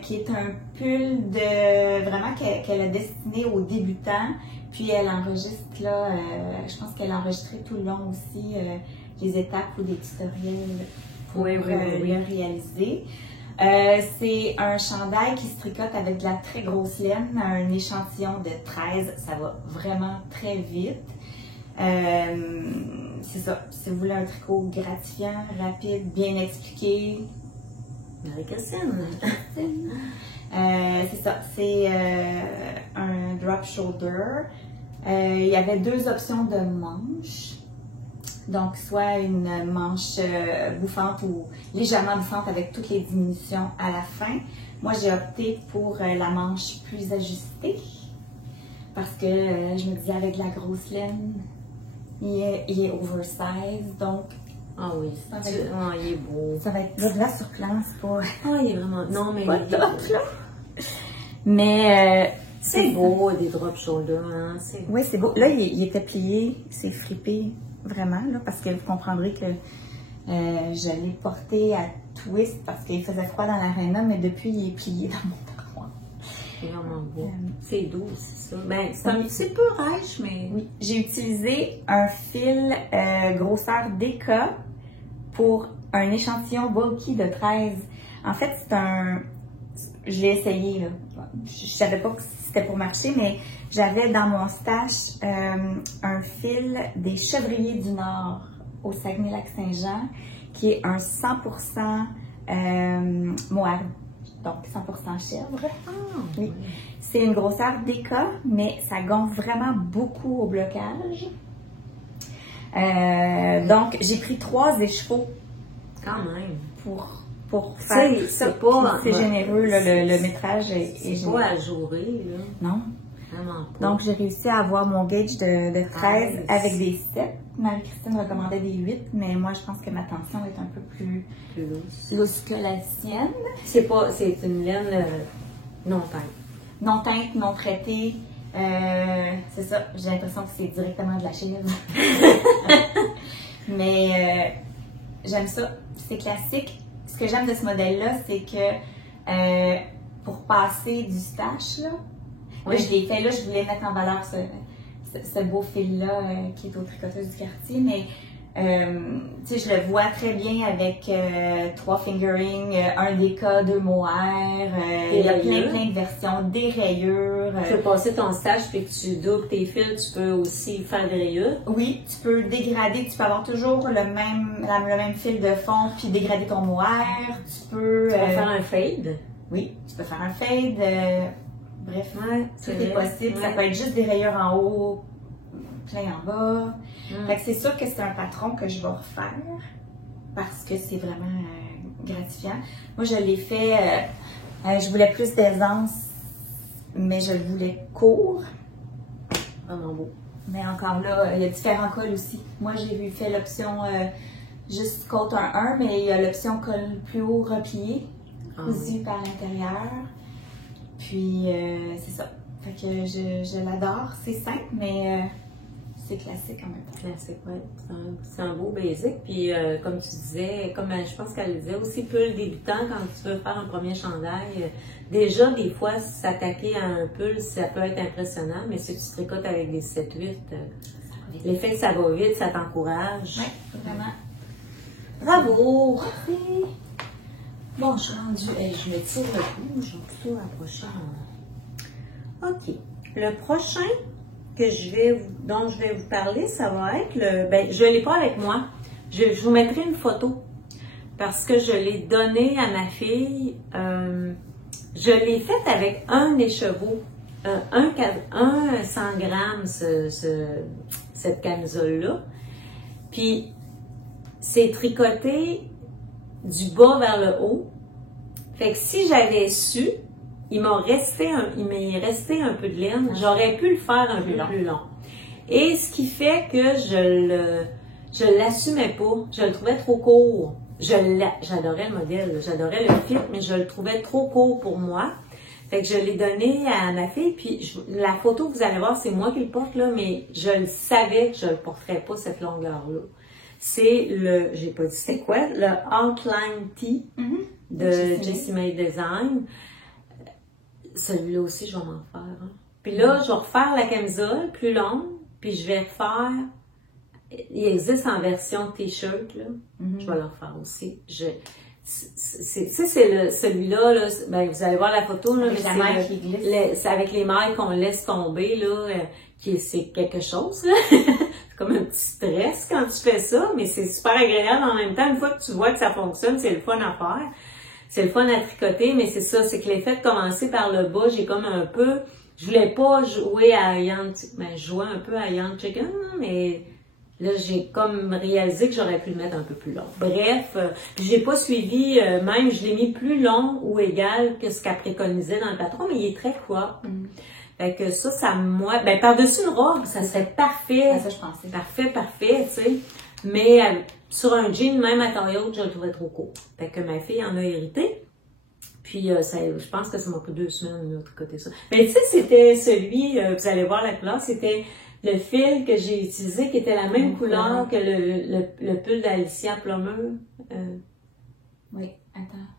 Qui est un pull de vraiment qu'elle a destiné aux débutants. Puis elle enregistre là, je pense qu'elle a enregistré tout le long aussi les étapes ou des tutoriels pour le réaliser. C'est un chandail qui se tricote avec de la très grosse laine, un échantillon de 13, ça va vraiment très vite. C'est ça, si vous voulez un tricot gratifiant, rapide, bien expliqué. Marie-Christine. C'est ça, c'est un drop shoulder. Il y avait deux options de manches. Donc, soit une manche bouffante ou légèrement bouffante avec toutes les diminutions à la fin. Moi, j'ai opté pour la manche plus ajustée parce que je me disais avec la grosse laine, il est oversize. Donc, ah oui, il est beau. Ça va être là sur plan, c'est pas. Ah, il est vraiment. Non, mais pas top, là. Mais c'est beau, des drop shoulders, hein. Oui, c'est beau. Là, il était plié, c'est fripé. Vraiment, là, parce que vous comprendrez que je l'ai porté à Twist parce qu'il faisait froid dans l'aréna, mais depuis, il est plié dans mon tiroir. C'est vraiment beau. C'est doux, c'est ça. Ben, c'est peu rêche, mais... Oui, j'ai utilisé un fil grosseur DK pour un échantillon bulky de 13. En fait, je l'ai essayé, là. Je savais pas que c'était pour marcher, mais j'avais dans mon stash un fil des Chevriers du Nord au Saguenay-Lac-Saint-Jean qui est un 100% moire, donc 100% chèvre. Oui. C'est une grosseur DK, mais ça gonfle vraiment beaucoup au blocage. Donc, j'ai pris 3 écheveaux. Quand même. Pour faire c'est pas... C'est généreux, là, le métrage est généreux. C'est pas ajouré, là. Non. Vraiment pas. Donc, j'ai réussi à avoir mon gauge de 13 avec des 7. Marie-Christine recommandait des 8, mais moi, je pense que ma tension est un peu plus lousse que la sienne. C'est une laine non teinte. Non teinte, non traitée. C'est ça, j'ai l'impression que c'est directement de la chèvre. Mais j'aime ça, c'est classique. Ce que j'aime de ce modèle-là, c'est que pour passer du stash, là, oui. Je l'ai fait là, je voulais mettre en valeur ce beau fil-là qui est au tricoteuse du quartier, mais tu sais, je le vois très bien avec 3 fingering, un DK, 2 mohair, il y a plein de versions, des rayures. Tu peux passer ton stage puis que tu doubles tes fils, tu peux aussi faire des rayures. Oui, tu peux dégrader, tu peux avoir toujours le même fil de fond puis dégrader ton mohair. Tu peux faire un fade. Oui, tu peux faire un fade. Bref, tout est possible. Ouais. Ça peut être juste des rayures en haut, plein en bas. Fait que c'est sûr que c'est un patron que je vais refaire parce que c'est vraiment gratifiant. Moi, je l'ai fait, je voulais plus d'aisance, mais je le voulais court. Vraiment beau. Mais encore là, il y a différents cols aussi. Moi, j'ai fait l'option juste côte 1-1, mais il y a l'option col plus haut replié, cousu par l'intérieur. Puis, c'est ça. Fait que je l'adore. C'est simple, mais c'est classique en même temps. Classique, oui. C'est un beau basic. Puis, comme tu disais, comme je pense qu'elle le disait aussi, pull débutant, quand tu veux faire un premier chandail, déjà, des fois, s'attaquer à un pull, ça peut être impressionnant, mais si tu tricotes avec des 7-8, l'effet que ça va vite, ça t'encourage. Oui, vraiment. Bravo! Bon, je suis rendue. Je me tire le cou, je vais plutôt approcher. OK. Le prochain dont je vais vous parler, ça va être le. Ben, je ne l'ai pas avec moi. Je vous mettrai une photo parce que je l'ai donnée à ma fille. Je l'ai faite avec un écheveau, un 100 grammes, cette camisole-là. Puis, c'est tricoté du bas vers le haut. Fait que si j'avais su, il m'est resté un peu de laine, j'aurais pu le faire un peu plus long. Et ce qui fait que je l'assumais pas, je le trouvais trop court. J'adorais le modèle, j'adorais le fit, mais je le trouvais trop court pour moi. Fait que je l'ai donné à ma fille, puis la photo que vous allez voir, c'est moi qui le porte là, mais je le savais que je le porterais pas cette longueur-là. C'est j'ai pas dit c'est quoi, le Outline Tee de Jessie-May Design. Celui-là aussi, je vais m'en faire. Hein. Puis là, je vais refaire la camisole plus longue, puis je vais refaire. Il existe en version t-shirt, là. Je vais le refaire aussi. C'est celui-là, là, ben, vous allez voir la photo, là, avec mais c'est avec les mailles qu'on laisse tomber, là, c'est quelque chose, là. C'est comme un petit stress quand tu fais ça, mais c'est super agréable en même temps. Une fois que tu vois que ça fonctionne, c'est le fun à faire. C'est le fun à tricoter, mais c'est ça, c'est que l'effet de commencer par le bas, j'ai comme un peu, je voulais pas jouer à Young, ben, je jouais un peu à Young Chicken, mais là, j'ai comme réalisé que j'aurais pu le mettre un peu plus long. Bref, j'ai pas suivi, même je l'ai mis plus long ou égal que ce qu'elle préconisait dans le patron, mais il est très court. Fait que ça, moi, ben, par-dessus une robe, ça serait parfait. Ah, ça, je pensais. Parfait, tu sais. Mais, sur un jean, même à taille haute, je le trouvais trop court. Fait que ma fille en a hérité. Puis, je pense que ça m'a pris 2 semaines de tricoter ça. Mais tu sais, c'était celui, vous allez voir la couleur, c'était le fil que j'ai utilisé qui était la même couleur que le pull d'Alicia Plummer. Oui, attends.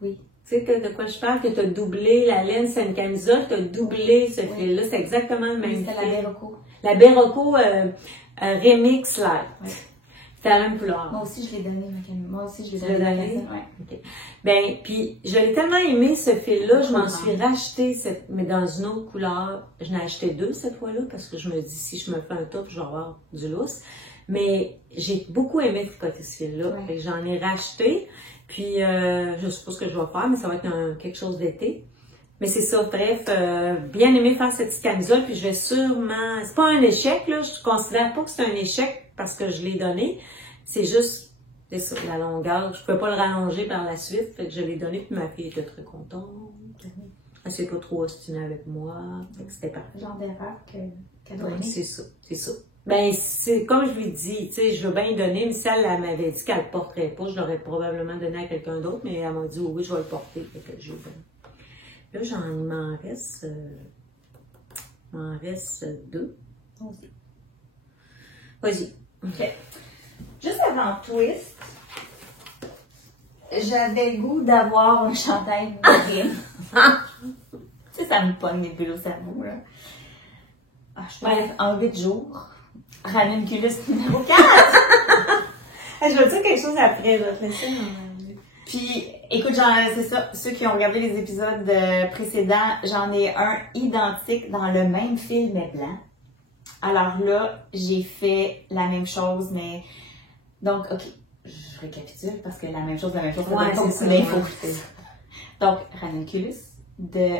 Oui. Tu sais de quoi je parle, que tu as doublé la laine, c'est une camisole, tu as doublé ce fil-là. C'est exactement le même fil. C'était la Berroco. La Berroco Remix Light. Oui. C'est la même couleur. Moi aussi, je l'ai donné, ma camisole. Moi aussi, je l'ai donné. Ouais. Okay. Ben, puis je l'ai tellement aimé ce fil-là, je m'en suis racheté, mais dans une autre couleur. Je n'ai acheté 2 cette fois-là parce que je me dis, si je me fais un top, je vais avoir du lousse. Mais j'ai beaucoup aimé tricoter ce fil-là. Ouais. J'en ai racheté. Puis, je sais pas ce que je vais faire, mais ça va être quelque chose d'été. Mais c'est ça, bref, bien aimé faire cette petite camisole, puis je vais sûrement... C'est pas un échec, là, je considère pas que c'est un échec parce que je l'ai donné. C'est juste, c'est ça, la longueur. Je pouvais pas le rallonger par la suite, fait que je l'ai donné, puis ma fille était très contente. Elle s'est pas trop ostinée avec moi, fait que c'était parfait. Genre d'erreur qu'elle doit aimer. C'est ça. Ben, c'est comme je lui dis, tu sais, je veux bien lui donner, mais si elle m'avait dit qu'elle le porterait pas, je l'aurais probablement donné à quelqu'un d'autre, mais elle m'a dit, oui, je vais le porter, fait que je lui donne. Là, il m'en reste 2. Vas-y. OK. Juste avant twist, j'avais le goût d'avoir un chandail marine. Tu sais, ça me pogne mes bulles au cerveau, là. Ah, je peux en 8 jours. Ranunculus numéro 4! Je vais dire quelque chose après, je vais te laisser. Puis, écoute, c'est ça, ceux qui ont regardé les épisodes précédents, j'en ai un identique dans le même fil, mais blanc. Alors là, j'ai fait la même chose, mais... Donc, OK, je récapitule parce que la même chose, ouais, c'est ça. L'info. Donc, Ranunculus de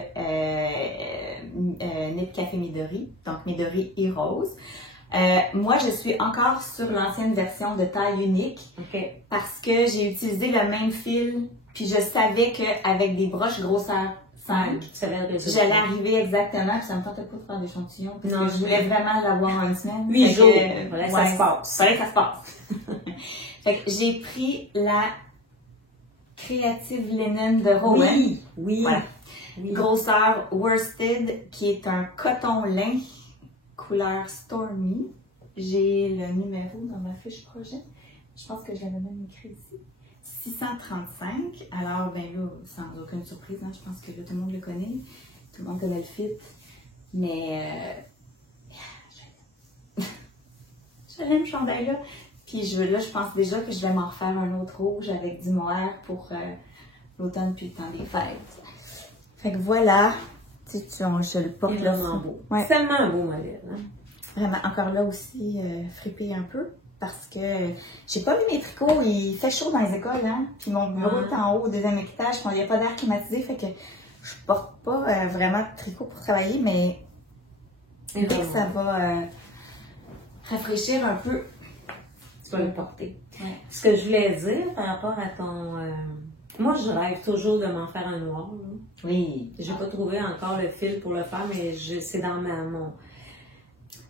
Knit Café Midori, donc Midori et Rose. Moi, je suis encore sur l'ancienne version de taille unique parce que j'ai utilisé le même fil, puis je savais qu'avec des broches grosseur 5, j'allais arriver exactement, puis ça me tentait pas de faire d'échantillon parce que je voulais vraiment l'avoir en une semaine. 8 jours, ça se passe. Fallait que ça se passe. Fait que j'ai pris la Creative Linen de Rowan. Oui. Voilà. Oui. Grosseur worsted, qui est un coton lin couleur Stormy. J'ai le numéro dans ma fiche projet. Je pense que je l'avais même écrit ici. 635. Alors, ben là, sans aucune surprise, hein, je pense que là, tout le monde le connaît. Tout le monde connaît le fit. Mais je l'aime, le chandail-là. Puis là, je pense déjà que je vais m'en refaire un autre rouge avec du mohair pour l'automne puis le temps des fêtes. Fait que voilà. Je le porte là. Vraiment beau. Ouais. C'est tellement un beau modèle. Hein? Vraiment, encore là aussi, fripé un peu. parce que j'ai pas mis mes tricots. Il fait chaud dans les écoles, hein. Puis mon bureau est en haut, au deuxième étage. Il n'y a pas d'air climatisé, fait que je porte pas vraiment de tricot pour travailler, mais dès que ça va rafraîchir un peu, tu vas le porter. Ouais. Ce que je voulais dire par rapport à ton... moi, je rêve toujours de m'en faire un noir. Là. Oui. J'ai pas trouvé encore le fil pour le faire, mais c'est dans mon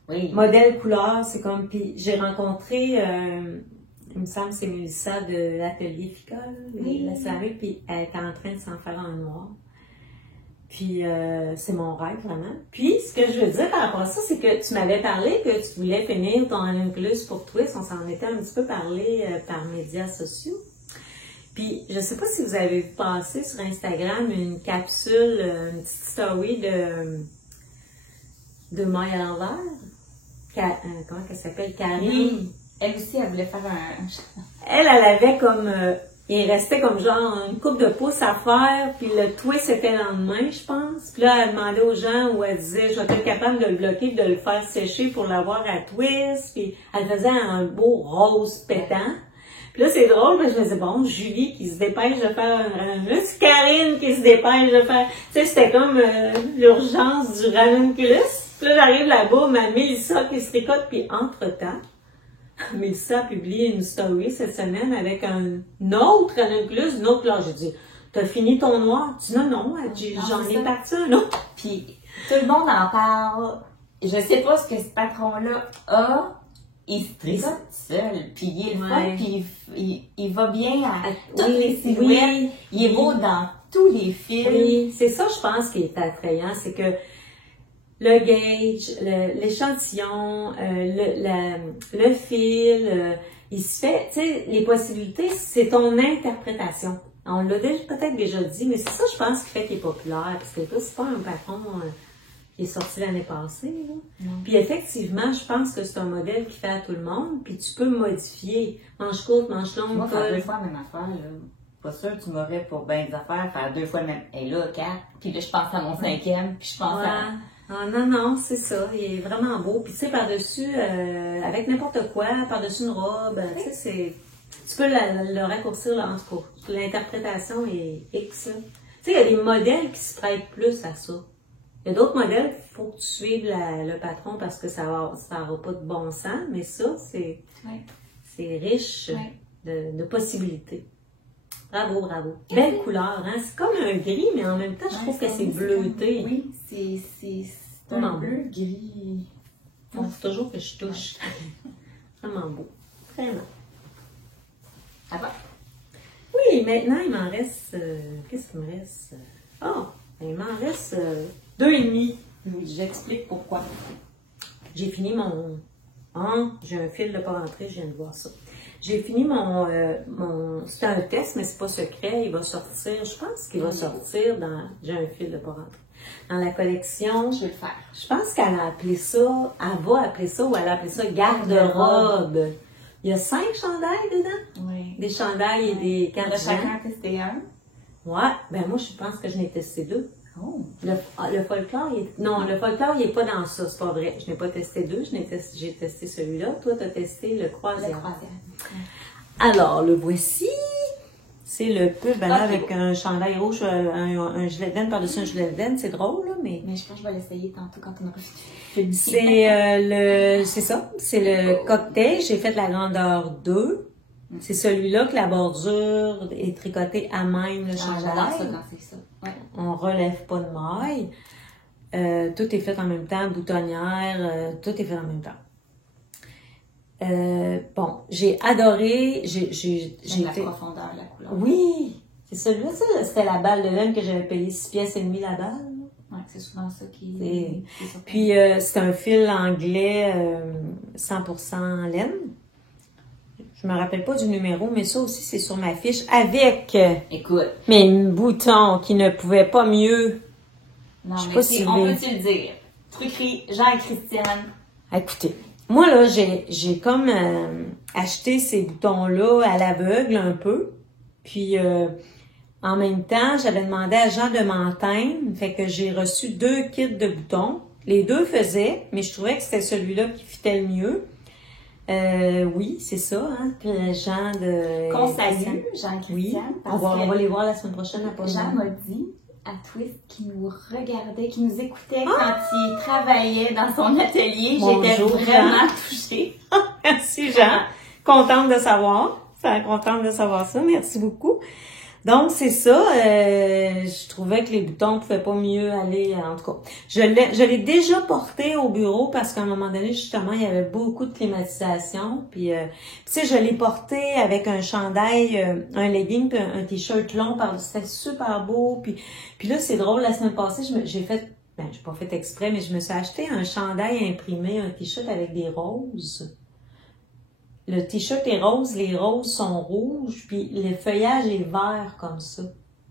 oui. modèle couleur. C'est comme... Puis j'ai rencontré, il me semble, c'est Mélissa de l'atelier Ficole, la soirée, puis elle était en train de s'en faire un noir. Puis c'est mon rêve, vraiment. Puis, ce que je veux dire par rapport à ça, c'est que tu m'avais parlé que tu voulais finir ton Ranunculus pour Twist. On s'en était un petit peu parlé par médias sociaux. Puis, je sais pas si vous avez vu passer sur Instagram une capsule, une petite story de Maille à l'envers. Comment elle s'appelle? Karine. Oui. Elle aussi, elle voulait faire un... Elle avait comme... il restait comme genre une coupe de pouces à faire, puis le twist c'était le lendemain, je pense. Puis là, elle demandait aux gens où elle disait, je vais être capable de le bloquer, de le faire sécher pour l'avoir à twist. Puis elle faisait un beau rose pétant. Puis là, c'est drôle, parce que je me disais, bon, Julie qui se dépêche de faire là, c'est Karine qui se dépêche de faire. Tu sais, c'était comme l'urgence du ranunculus. Puis là, j'arrive là-bas, ma Mélissa qui se tricote, puis entre-temps, Mélissa a publié une story cette semaine avec un autre ranunculus, une autre là. J'ai dit, t'as fini ton noir? Tu dis, non, j'en ai parti un autre. Puis, tout le monde en parle. Je sais pas ce que ce patron-là a. Il se tricote seul, puis il est le fun, puis il va bien à toutes les silhouettes. Oui, il est beau dans tous les fils. Oui, c'est ça, je pense, qui est attrayant, c'est que le gauge, l'échantillon, le fil, il se fait, tu sais, les possibilités, c'est ton interprétation. On l'a peut-être déjà dit, mais c'est ça, je pense, qui fait qu'il est populaire, parce que là, c'est pas un patron qui est sorti l'année passée. Puis effectivement, je pense que c'est un modèle qui fait à tout le monde, puis tu peux modifier. Manche courte, manche longue, moi, faire 2 fois la même affaire, là. Pas sûr, tu m'aurais pour bien des affaires, faire 2 fois le même. Et là, 4. Puis là, je pense à mon 5e, puis je pense à... Ah, non, c'est ça. Il est vraiment beau. Puis tu sais, par-dessus, avec n'importe quoi, par-dessus une robe, tu sais, c'est... Tu peux le raccourcir, là, en tout cas. L'interprétation est X, là. Tu sais, il y a des modèles qui se prêtent plus à ça. Il y a d'autres modèles qu'il faut que tu suives le patron parce que ça n'aura pas de bon sens, mais ça, c'est riche de possibilités. Bravo, bravo. Belle couleur, hein? C'est comme un gris, mais en même temps, je trouve que c'est bleuté. Oui, c'est un bleu gris. Il faut toujours que je touche. Vraiment beau. Vraiment. Ah bon? Oui, maintenant, il m'en reste... qu'est-ce qu'il me reste? Il m'en reste 2,5. J'explique pourquoi. J'ai fini mon... j'ai un fil de pas rentré, je viens de voir ça. J'ai fini mon c'est un test, mais c'est pas secret. Il va sortir, je pense qu'il va sortir dans... J'ai un fil de pas rentré. Dans la collection... Je vais le faire. Je pense qu'elle a appelé ça... Elle va appeler ça, ou elle a appelé ça garde-robe. Il y a 5 chandails dedans. Oui. Des chandails et des cartes. On a chacun testé un. Ouais. Ben moi, je pense que je n'ai testé 2. Oh. Le folklore, le folklore, il n'est pas dans ça, c'est pas vrai. Je n'ai pas testé 2, j'ai testé celui-là. Toi, tu as testé le croisière. Le croisière. Alors, le voici. C'est le pub avec un chandail rouge, un gilet de laine par-dessus un gilet de laine. C'est drôle, là, mais... Mais je pense que je vais l'essayer tantôt quand on aura fini. C'est ça. C'est le cocktail. J'ai fait la grandeur 2. C'est celui-là que la bordure est tricotée à même le chandail. J'adore ça quand c'est ça. Ouais. On relève pas de maille. Tout est fait en même temps, boutonnière, tout est fait en même temps. Bon, j'ai adoré, la profondeur, la couleur. Oui, c'est celui-là, c'était la balle de laine que j'avais payé 6,5 pièces la balle. Ouais, c'est souvent ça qui Puis c'est un fil anglais 100% laine. Je me rappelle pas du numéro, mais ça aussi c'est sur ma fiche avec mes boutons qui ne pouvaient pas mieux. Non, mais on peut-tu le dire? Truquerie Jean-Christiane. Écoutez. Moi, là, j'ai comme acheté ces boutons-là à l'aveugle un peu. Puis, en même temps, j'avais demandé à Jean de m'entendre. Fait que j'ai reçu 2 kits de boutons. Les 2 faisaient, mais je trouvais que c'était celui-là qui fitait le mieux. Fait que j'ai acheté celui-là. Puis, je l'ai Oui, c'est ça, hein. Puis Jean de... Qu'on salue, Jean-Christian. Oui, on va les voir la semaine prochaine à Paul. Jean m'a dit à Twist qu'il nous regardait, qu'il nous écoutait quand il travaillait dans son atelier. J'étais vraiment touchée. Merci Jean. Contente de savoir. Contente de savoir ça. Merci beaucoup. Donc, c'est ça. Je trouvais que les boutons pouvaient pas mieux aller. En tout cas, je l'ai déjà porté au bureau parce qu'à un moment donné, justement, il y avait beaucoup de climatisation. Puis, tu sais, je l'ai porté avec un chandail, un legging, puis un t-shirt long par-dessus. C'était super beau. Puis là, c'est drôle. La semaine passée, j'ai pas fait exprès, mais je me suis acheté un chandail imprimé, un t-shirt avec des roses. Le t-shirt est rose, les roses sont rouges, puis le feuillage est vert comme ça.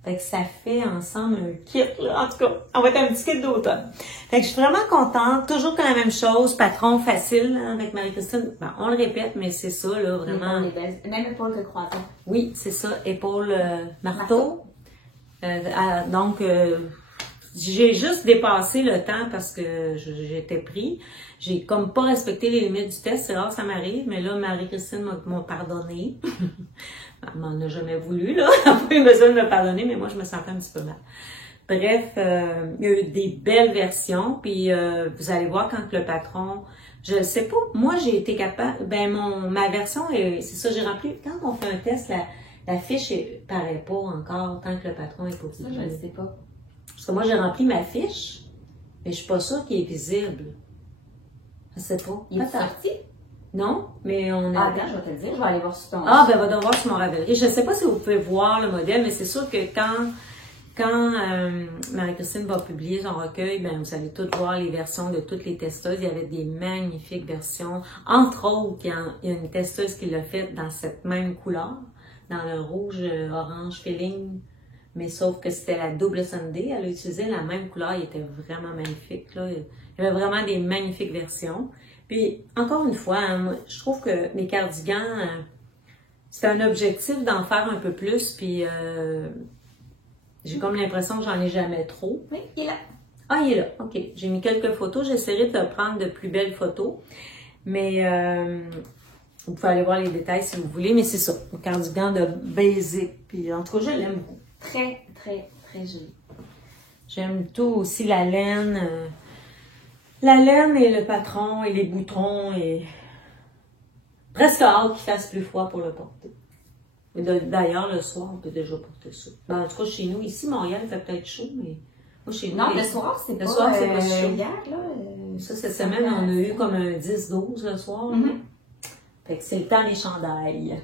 Fait que ça fait ensemble un kit, là. En tout cas, on va être un petit kit d'automne. Fait que je suis vraiment contente. Toujours que la même chose, patron facile, hein, avec Marie-Christine. Ben, on le répète, mais c'est ça, là, vraiment. Même épaule que croisée. Oui, c'est ça, épaule marteau. Donc, j'ai juste dépassé le temps parce que j'étais pris. J'ai comme pas respecté les limites du test. C'est rare, ça m'arrive. Mais là, Marie-Christine m'a pardonné. Elle m'en a jamais voulu, là. Elle n'a pas eu besoin de me pardonner, mais moi, je me sentais un petit peu mal. Bref, il y a eu des belles versions. Puis, vous allez voir quand le patron... Je ne sais pas. Moi, j'ai été capable... ma version, c'est ça, j'ai rempli... Quand on fait un test, la fiche ne paraît pas encore tant que le patron est pas Ça, je ne sais pas. Parce que moi, j'ai rempli ma fiche, mais je suis pas sûre qu'il est visible. Je sais pas. Il est sorti? Non, mais on a... Attends, je vais te le dire, je vais aller voir sur ton... Va donc voir sur mon Ravelry. Je sais pas si vous pouvez voir le modèle, mais c'est sûr que quand Marie-Christine va publier son recueil, vous allez toutes voir les versions de toutes les testeuses. Il y avait des magnifiques versions. Entre autres, il y a une testeuse qui l'a faite dans cette même couleur, dans le rouge, orange feeling. Mais sauf que c'était la double Sunday. Elle a utilisé la même couleur. Il était vraiment magnifique, là. Il y avait vraiment des magnifiques versions. Puis, encore une fois, hein, je trouve que mes cardigans, c'est un objectif d'en faire un peu plus. Puis, j'ai comme l'impression que j'en ai jamais trop. Oui, il est là. Ah, il est là. OK. J'ai mis quelques photos. J'essaierai de prendre de plus belles photos. Mais, vous pouvez aller voir les détails si vous voulez. Mais c'est ça. Un cardigan de basic. Puis, en tout cas, je l'aime beaucoup. Très, très, très joli. J'aime tout aussi la laine. La laine et le patron et les boutons et presque hâte qu'il fasse plus froid pour le porter. D'ailleurs, le soir, on peut déjà porter ça. En tout cas, chez nous, ici, Montréal, il fait peut-être chaud, mais moi, chez nous... Non, le soir, c'est pas chaud. Hier, là... Ça, cette semaine, on a eu comme un 10-12 le soir. Fait que c'est le temps des chandails.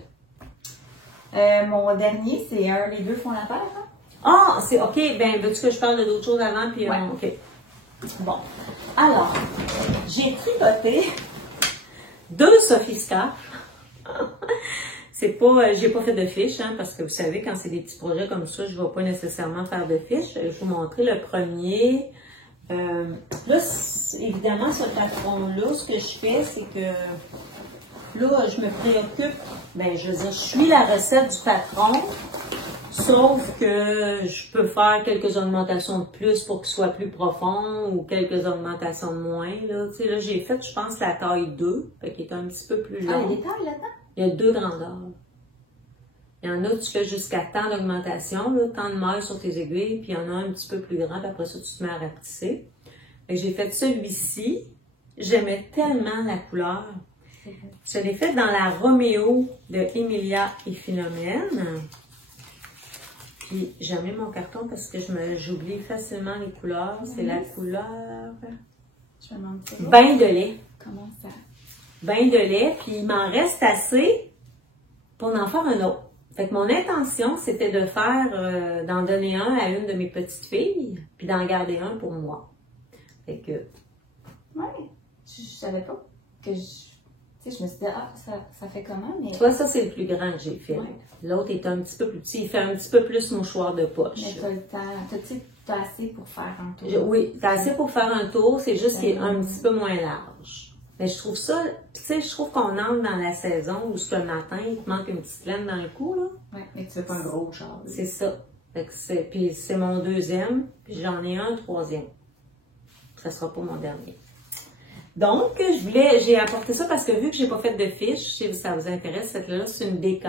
Mon dernier, c'est les deux font la paire, hein? Ah, c'est OK. Veux-tu que je parle d'autres choses avant? Puis, ouais. OK. Bon. Alors, j'ai tricoté 2 sophiscapes. C'est pas, j'ai pas fait de fiches, hein, parce que vous savez, quand c'est des petits projets comme ça, je ne vais pas nécessairement faire de fiches. Je vais vous montrer le premier. Là, évidemment, ce patron-là, ce que je fais, c'est que là, je me préoccupe, je veux dire, je suis la recette du patron, sauf que je peux faire quelques augmentations de plus pour qu'il soit plus profond ou quelques augmentations de moins. Là, tu sais, là j'ai fait, je pense, la taille 2, qui est un petit peu plus long. Ah, il y a des tailles là-dedans? Il y a 2 grandeurs. Il y en a, tu fais jusqu'à tant d'augmentation, tant de mailles sur tes aiguilles, puis il y en a un petit peu plus grand, puis après ça, tu te mets à rapetisser. J'ai fait celui-ci. J'aimais tellement la couleur. Je l'ai fait dans la Roméo de Emilia et Philomène. Puis j'ai mis mon carton parce que j'oublie facilement les couleurs. C'est la couleur bain de lait. Comment ça? Bain de lait. Puis il m'en reste assez pour en faire un autre. Fait que mon intention, c'était de faire, d'en donner un à une de mes petites filles, puis d'en garder un pour moi. Fait que... Ouais, je savais pas que je me suis dit, ça fait comment, mais... Toi, ça, c'est le plus grand que j'ai fait. Ouais. L'autre est un petit peu plus petit. Il fait un petit peu plus mouchoir de poche. Mais t'as le temps. T'as assez pour faire un tour. Oui, t'as assez pour faire un tour. C'est juste qu'il est un petit peu moins large. Mais je trouve ça... Tu sais, je trouve qu'on entre dans la saison où le matin, il te manque une petite laine dans le cou, là. Oui, mais tu fais pas un gros char. C'est ça. Fait que puis c'est mon deuxième. Puis j'en ai un troisième. Ça sera pas mon dernier. Donc, j'ai apporté ça parce que vu que j'ai pas fait de fiche, si ça vous intéresse, cette là c'est une DK.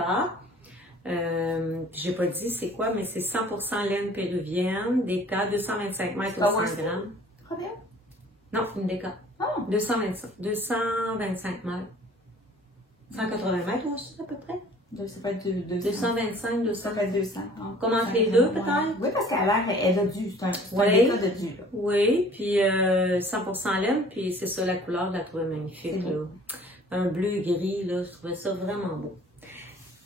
J'ai pas dit c'est quoi, mais c'est 100% laine péruvienne, DK, 225 mètres ou 100 grammes. Combien? Non, une DK. Oh. 225 mètres. 180 mètres aussi, à peu près. Ça peut être 225, 200. Ça peut être 200. Comme entre les deux, peut-être? Oui, parce qu'elle a l'air, elle a dû. C'est un Oui. DK de dû, là. Oui, puis 100% laine, puis c'est ça, la couleur, je la trouvais magnifique, là. Un bleu-gris, là, je trouvais ça vraiment beau.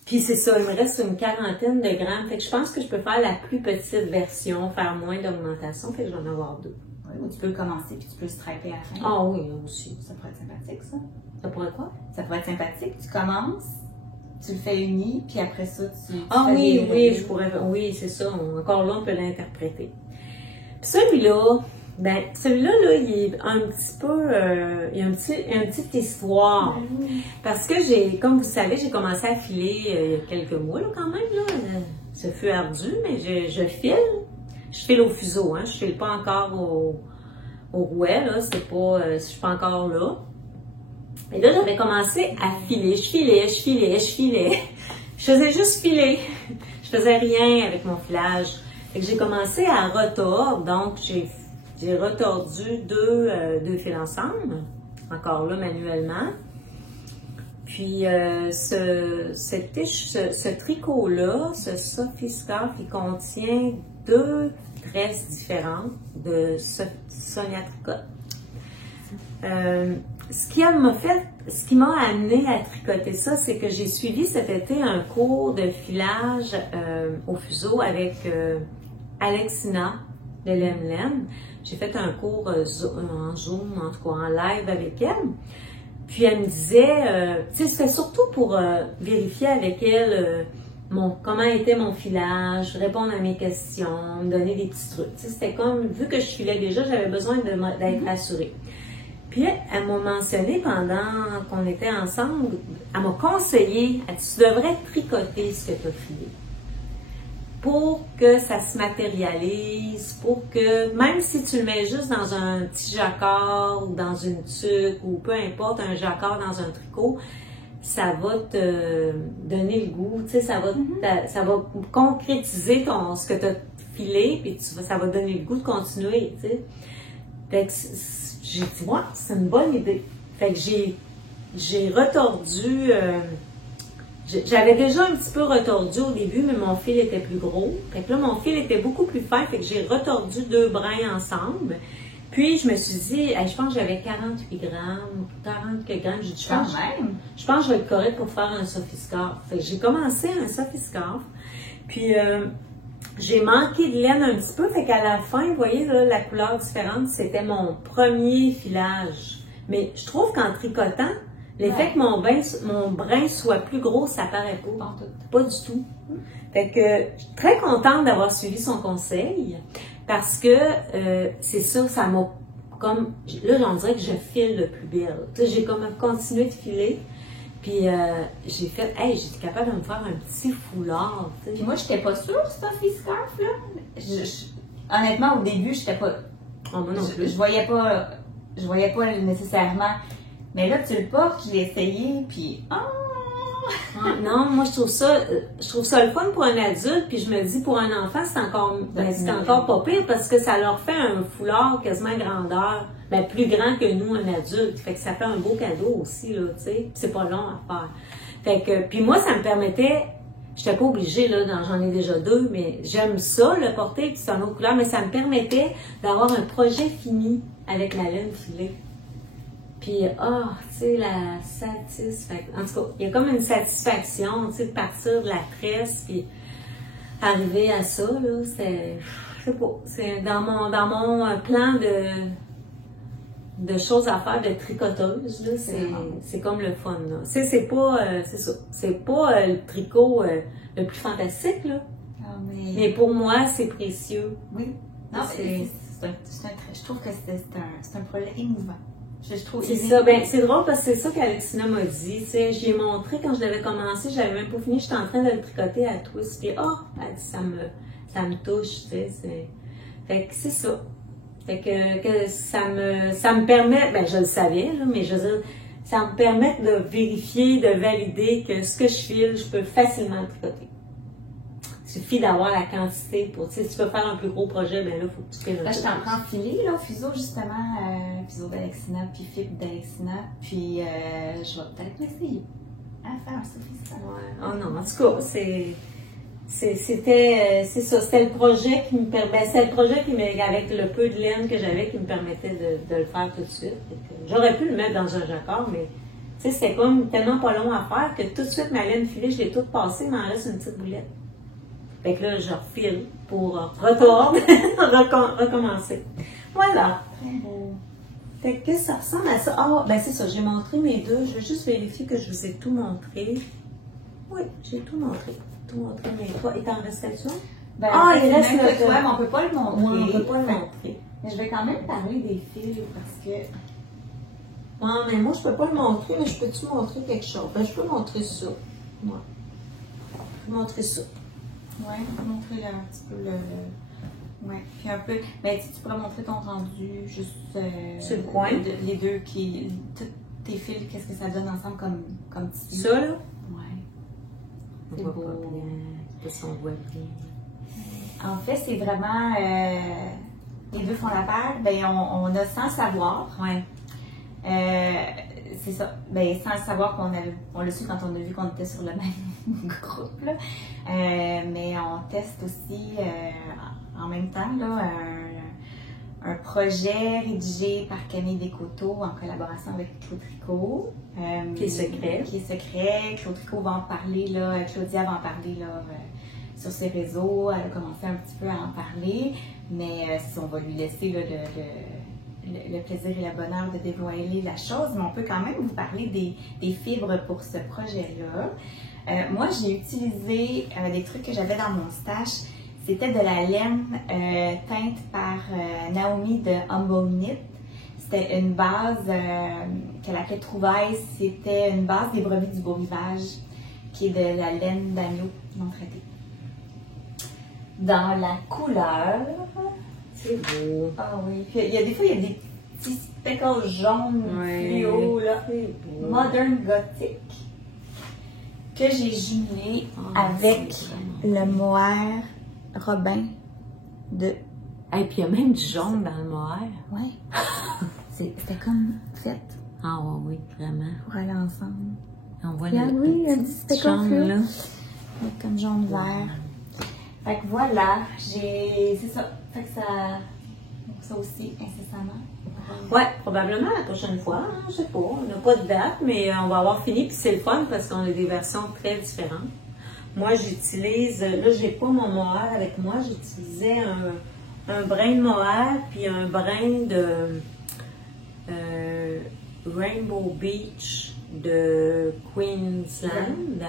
Puis c'est ça, il me reste une 40aine de grammes, fait que je pense que je peux faire la plus petite version, faire moins d'augmentation, fait que je vais en avoir 2. Oui, ou tu peux commencer, puis tu peux striper à la fin. Ah oui, aussi. Ça pourrait être sympathique, ça. Ça pourrait quoi? Ça pourrait être sympathique. Tu commences, tu le fais uni, puis après ça, tu Ah fais oui, des oui, je pourrais. Oui, c'est ça. Encore là, on peut l'interpréter. Puis celui-là, ben, celui-là, là, il est un petit peu. Il y a une petite histoire. Parce que comme vous savez, j'ai commencé à filer il y a quelques mois, là, quand même, là. Ce fut ardu, mais je file. Je file au fuseau, hein. Je file pas encore au rouet, là. C'est pas. Je suis pas encore là. Et là, j'avais commencé à filer. Je filais. Je faisais juste filer. Je faisais rien avec mon filage. Fait que j'ai commencé à retordre. Donc, j'ai retordu deux fils ensemble. Encore là, manuellement. Puis, ce tricot-là, ce Sophiscarf, il contient 2 tresses différentes de Sonia Tricot. Ce qui m'a amené à tricoter ça, c'est que j'ai suivi cet été un cours de filage au fuseau avec Alexina de Lemlem. J'ai fait un cours en Zoom, en tout cas en live avec elle. Puis elle me disait, tu sais, c'était surtout pour vérifier avec elle comment était mon filage, répondre à mes questions, me donner des petits trucs. Tu sais, c'était comme, vu que je filais déjà, j'avais besoin d'être rassurée. Puis elle m'a mentionné pendant qu'on était ensemble, elle m'a conseillé, elle dit, tu devrais tricoter ce que tu as filé pour que ça se matérialise, pour que, même si tu le mets juste dans un petit jacquard ou dans une tuque ou peu importe, un jacquard dans un tricot, ça va te donner le goût, tu sais, ça va concrétiser ce que tu as filé, puis ça va donner le goût de continuer, tu sais. Fait que j'ai dit, ouais, c'est une bonne idée. Fait que j'ai retordu, j'avais déjà un petit peu retordu au début, mais mon fil était plus gros. Fait que là, mon fil était beaucoup plus fin, fait que j'ai retordu 2 brins ensemble. Puis, je me suis dit, je pense que j'avais 48 grammes, 40 grammes. J'ai dit, je pense que je vais être correcte pour faire un Sophiscarf. Fait que j'ai commencé un Sophiscarf. Puis, j'ai manqué de laine un petit peu, fait qu'à la fin, vous voyez, là, la couleur différente, c'était mon premier filage. Mais je trouve qu'en tricotant, l'effet que mon brin soit plus gros, ça paraît pas. Pas du tout. Fait que, je suis très contente d'avoir suivi son conseil, parce que c'est ça, ça m'a comme, là, on dirait que je file le plus belle. J'ai comme continué de filer. Puis j'ai fait, j'étais capable de me faire un petit foulard. T'sais. Puis moi, j'étais pas sûre, Sophiscarf, là. Honnêtement, au début, j'étais pas. Oh, moi non plus. Je voyais pas nécessairement. Mais là, tu le portes, je l'ai essayé, puis. Non, moi, je trouve ça le fun pour un adulte, puis je me dis, pour un enfant, c'est encore pas pire, parce que ça leur fait un foulard quasiment grandeur. Ben, plus grand que nous, un adulte. Fait que ça fait un beau cadeau aussi, là, tu sais. C'est pas long à faire. Fait que, puis moi, ça me permettait, j'étais pas obligée, là, j'en ai déjà 2, mais j'aime ça, le porter, puis c'est une autre couleur, mais ça me permettait d'avoir un projet fini avec la laine filée. Puis, tu sais, la satisfaction. En tout cas, il y a comme une satisfaction, tu sais, de partir de la tresse, puis arriver à ça, là, c'est pas, c'est dans mon plan de choses à faire de tricoteuse, là, c'est comme le fun, là. C'est pas, c'est ça, c'est pas le tricot le plus fantastique, là. Mais pour moi, c'est précieux. Oui. Non, je trouve que c'est un projet émouvant. C'est ça, ben c'est drôle parce que c'est ça qu'Alexina m'a dit, tu sais, j'ai montré quand je l'avais commencé, j'avais même pas fini, j'étais en train de le tricoter à twist, puis elle dit, ça me touche, tu sais, fait que c'est ça. Fait que ça me permet, ben je le savais, là, mais je veux dire, ça me permet de vérifier, de valider que ce que je file, je peux facilement tricoter. Il suffit d'avoir la quantité pour, tu sais, si tu veux faire un plus gros projet, ben là, il faut que tu files. Là, je t'en prends filet, là, fuseau, justement, fuseau d'Alexina, puis fibre d'Alexina, puis je vais peut-être m'essayer à faire ça. Ouais. Oh non, en tout cas, c'est ça, c'était le projet qui me permettait, c'est le projet avec le peu de laine que j'avais qui me permettait de le faire tout de suite. J'aurais pu le mettre dans un jacquard, mais tu sais, c'était comme tellement pas long à faire que tout de suite ma laine filée, je l'ai toute passée, il m'en reste une petite boulette. Fait que là, je refile pour retourner, recommencer. Voilà. Fait que ça ressemble à ça. Ah, ben c'est ça, j'ai montré mes deux. Je vais juste vérifier que je vous ai tout montré. Oui, j'ai tout montré. Tout montré mes trois. Il t'en restait-tu? Ben, il reste le toi, mais on peut pas le montrer. Oui, on peut pas le montrer. Mais je vais quand même parler des fils parce que... Non, mais moi, je peux pas le montrer, mais je peux-tu montrer quelque chose? Ben, je peux montrer ça. Ouais. Je peux montrer ça. Ouais, montrer un petit peu le... Ouais, puis un peu... Ben, tu pourrais montrer ton rendu, juste... sur le coin. Les deux qui... Tous tes fils, qu'est-ce que ça donne ensemble comme tissu? Ça, là? Ouais. On voit pas bien. On voit bien. En fait, c'est vraiment... les deux font la paire. Ben, on a sans savoir. Ouais. C'est ça. Ben, sans le savoir on l'a su quand on a vu qu'on était sur le même groupe, là. Mais on teste aussi en même temps là, un projet rédigé par Camille Descoteaux en collaboration avec Claude Tricot. Qui est secret. Qui est secret. Claude Tricot va en parler, là, Claudia va en parler là, sur ses réseaux. Elle a commencé un petit peu à en parler, mais si on va lui laisser là, le plaisir et le bonheur de dévoiler la chose, mais on peut quand même vous parler des fibres pour ce projet-là. Moi, j'ai utilisé des trucs que j'avais dans mon stash. C'était de la laine teinte par Naomi de Humble Knit. C'était une base qu'elle appelait Trouvaille. C'était une base des brebis du beau rivage, qui est de la laine d'agneau non traitée. Dans la couleur... C'est beau. Ah oui. Puis des fois, il y a des petits speckles jaunes fluo, là. Modern Gothic. Que j'ai jumelé avec le mohair Robin de... Et puis il y a même du jaune dans le mohair. Ouais. C'était comme fait. Ah oui, vraiment. Pour aller ensemble. On voit oui, il y a du speckle fluo. là. Comme jaune vert. Fait que voilà, c'est ça. Fait que ça aussi, incessamment. Ouais, probablement la prochaine fois, hein, je sais pas, on n'a pas de date, mais on va avoir fini, puis c'est le fun parce qu'on a des versions très différentes. Moi, j'utilise, là, j'ai pas mon mohair avec moi, j'utilisais un brin de mohair, puis un brin de Rainbow Beach de Queensland.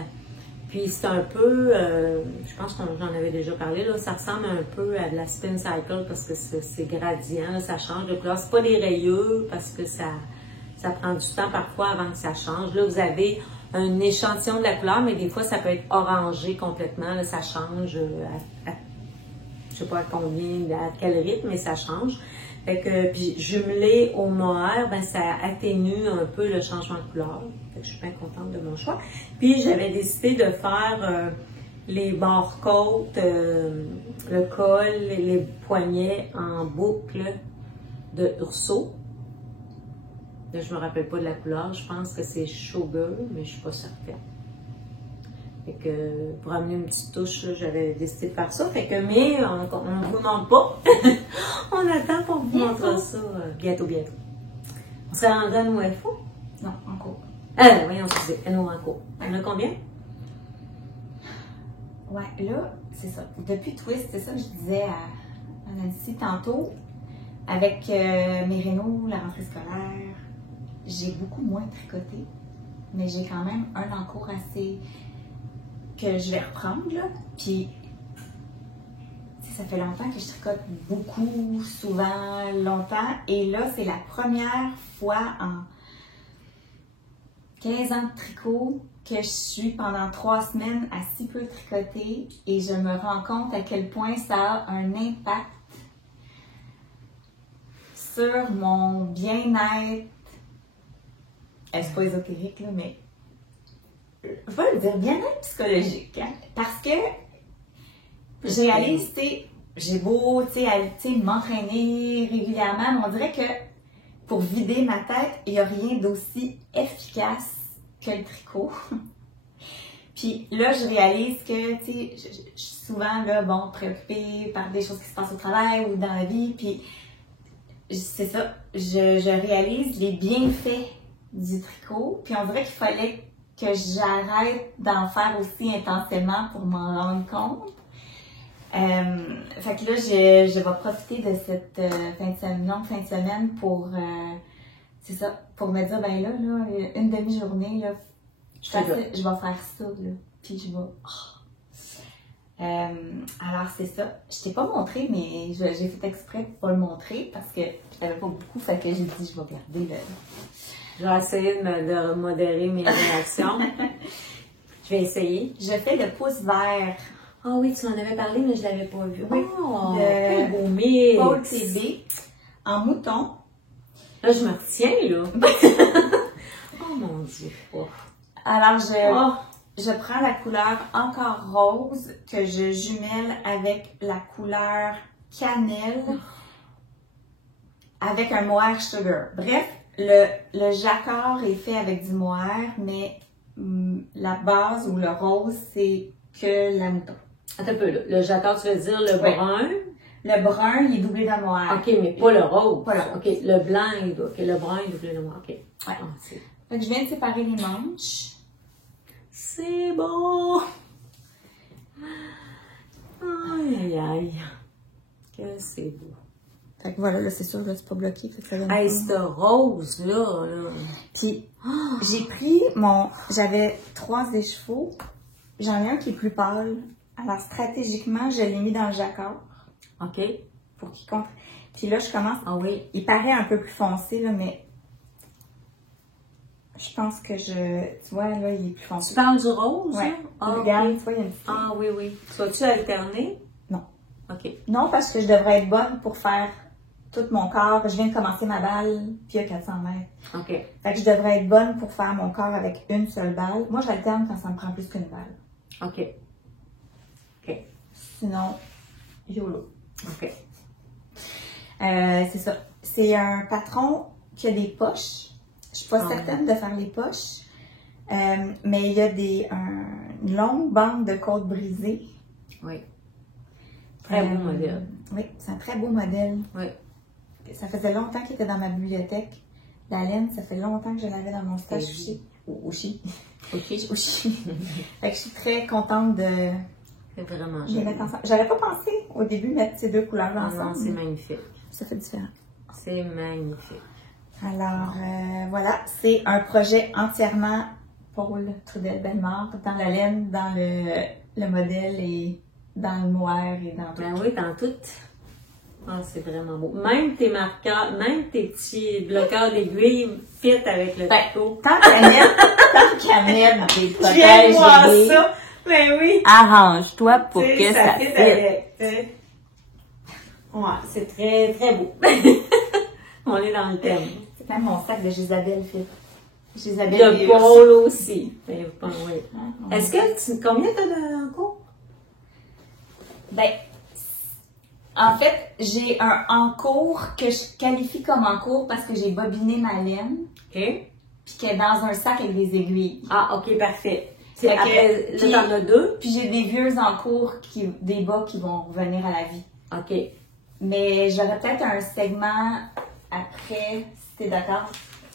Puis c'est un peu, je pense que j'en avais déjà parlé, là, ça ressemble un peu à de la Spin Cycle parce que c'est gradient, là, ça change de couleur. C'est pas des rayures parce que ça prend du temps parfois avant que ça change. Là, vous avez un échantillon de la couleur, mais des fois, ça peut être orangé complètement. Là, ça change je sais pas à combien, à quel rythme, mais ça change. Fait que, puis jumelé au mohair, ben, ça atténue un peu le changement de couleur. Fait que je suis bien contente de mon choix. Puis j'avais décidé de faire les barres-côtes, le col, les poignets en boucle de Urso. Là, je me rappelle pas de la couleur, je pense que c'est Sugar, mais je suis pas certaine. Fait que pour amener une petite touche, j'avais décidé de faire ça. Fait que, mais on ne vous montre pas. On attend pour vous montrer ça bientôt. On se rendu à nos infos? Non, en cours. Voyons, excusez, nous en cours. On a combien? Ouais, là, c'est ça. Depuis Twist, c'est ça que je disais à Nancy tantôt. Avec mes rénaux, la rentrée scolaire, j'ai beaucoup moins tricoté. Mais j'ai quand même un encours assez... que je vais reprendre, là. Puis, ça fait longtemps que je tricote beaucoup, souvent, longtemps. Et là, c'est la première fois en 15 ans de tricot que je suis pendant 3 semaines à si peu tricoter. Et je me rends compte à quel point ça a un impact sur mon bien-être. C'est pas ésotérique, là, mais je vais le dire, bien-être psychologique. Hein? Parce que je réalise, tu sais, j'ai beau, tu sais, m'entraîner régulièrement, mais on dirait que pour vider ma tête, il n'y a rien d'aussi efficace que le tricot. Puis là, je réalise que, tu sais, je suis souvent, là, bon, préoccupée par des choses qui se passent au travail ou dans la vie, puis c'est ça, je réalise les bienfaits du tricot, puis on dirait qu'il fallait que j'arrête d'en faire aussi intensément pour m'en rendre compte. Fait que là, je vais profiter de cette longue fin de semaine pour, c'est ça, pour me dire, ben là, une demi-journée, là, je vais faire ça, là, puis je vais... alors, c'est ça. Je t'ai pas montré, mais j'ai fait exprès de pas le montrer parce que je n'avais pas beaucoup, fait que j'ai dit, je vais garder le... Je vais essayer de modérer mes réactions. Je vais essayer. Je fais le pouce vert. Ah oui, tu m'en avais parlé, mais je l'avais pas vu. Oui. Quel beau mix! Paul TV en mouton. Là, je me retiens, là. Oh mon Dieu! Oh. Alors, je prends la couleur encore rose que je jumelle avec la couleur cannelle avec un mohair sugar. Bref, le jacquard est fait avec du mohair, mais la base ou le rose, c'est que la mouton. Attends un peu, là. Le jacquard, tu veux dire le brun? Le brun, il est doublé de mohair. OK, mais pas le rose. Pas le rose. OK, le blanc, le brun est doublé de mohair. OK. Ouais. Ah, fait que je viens de séparer les manches. C'est bon! Aïe, aïe, aïe. Que c'est beau. Fait que voilà, là, c'est sûr, là, c'est pas bloqué. Fait que ça donne Hey, ce rose-là, là. Puis, j'ai pris j'avais 3 écheveaux. J'en ai un qui est plus pâle. Alors, stratégiquement, je l'ai mis dans le jacquard. OK. Pour qu'il compte. Puis là, je commence. Ah oui. Il paraît un peu plus foncé, là, mais je pense que tu vois, là, il est plus foncé. Tu parles du rose? Ouais. Ah, regarde, okay. tu vois, il y a une petite... Ah oui, oui. Tu vas-tu alterner? Non. OK. Non, parce que je devrais être bonne pour faire tout mon corps. Je viens de commencer ma balle, puis il y a 400 mètres. OK. Fait que je devrais être bonne pour faire mon corps avec une seule balle. Moi, j'alterne quand ça me prend plus qu'une balle. OK. OK. Sinon, YOLO. OK. C'est ça. C'est un patron qui a des poches. Je suis pas certaine de faire les poches. Mais il y a une longue bande de côte brisée. Oui. Très beau modèle. Oui, c'est un très beau modèle. Oui. Ça faisait longtemps qu'il était dans ma bibliothèque. La laine, ça fait longtemps que je l'avais dans mon stage Uchi. Fait que je suis très contente de C'est vraiment les joli. mettre ensemble. J'avais pas pensé au début mettre ces 2 couleurs-là Ah non, ensemble. c'est magnifique. Ça fait différent. C'est magnifique. Alors, voilà, c'est un projet entièrement Paul Trudel-Bellemare, dans la laine, dans le modèle et dans le mohair et dans tout. Ben oui, dans tout. Ah, c'est vraiment beau. Même tes marqueurs, même tes petits bloqueurs d'aiguilles fit avec le tricot. Tant qu'à mettre des protèges Viens voir aiguilles, ça! Ben oui! arrange-toi pour que ça fit fit. avec. Ouais, c'est très, très beau. On est dans le thème. C'est même mon sac de Gisabelle fit. Le Paul aussi. Ben, oui. Ah, Est-ce que combien t'as de cours? Ben, en fait, j'ai un en-cours que je qualifie comme en-cours parce que j'ai bobiné ma laine. OK. Puis qu'elle est dans un sac avec des aiguilles. Ah, OK, parfait. Fait que- Après, puis- là, t'en as 2. Puis j'ai des vieux en-cours, des bas qui vont revenir à la vie. OK. Mais j'aurais peut-être un segment après, si t'es d'accord.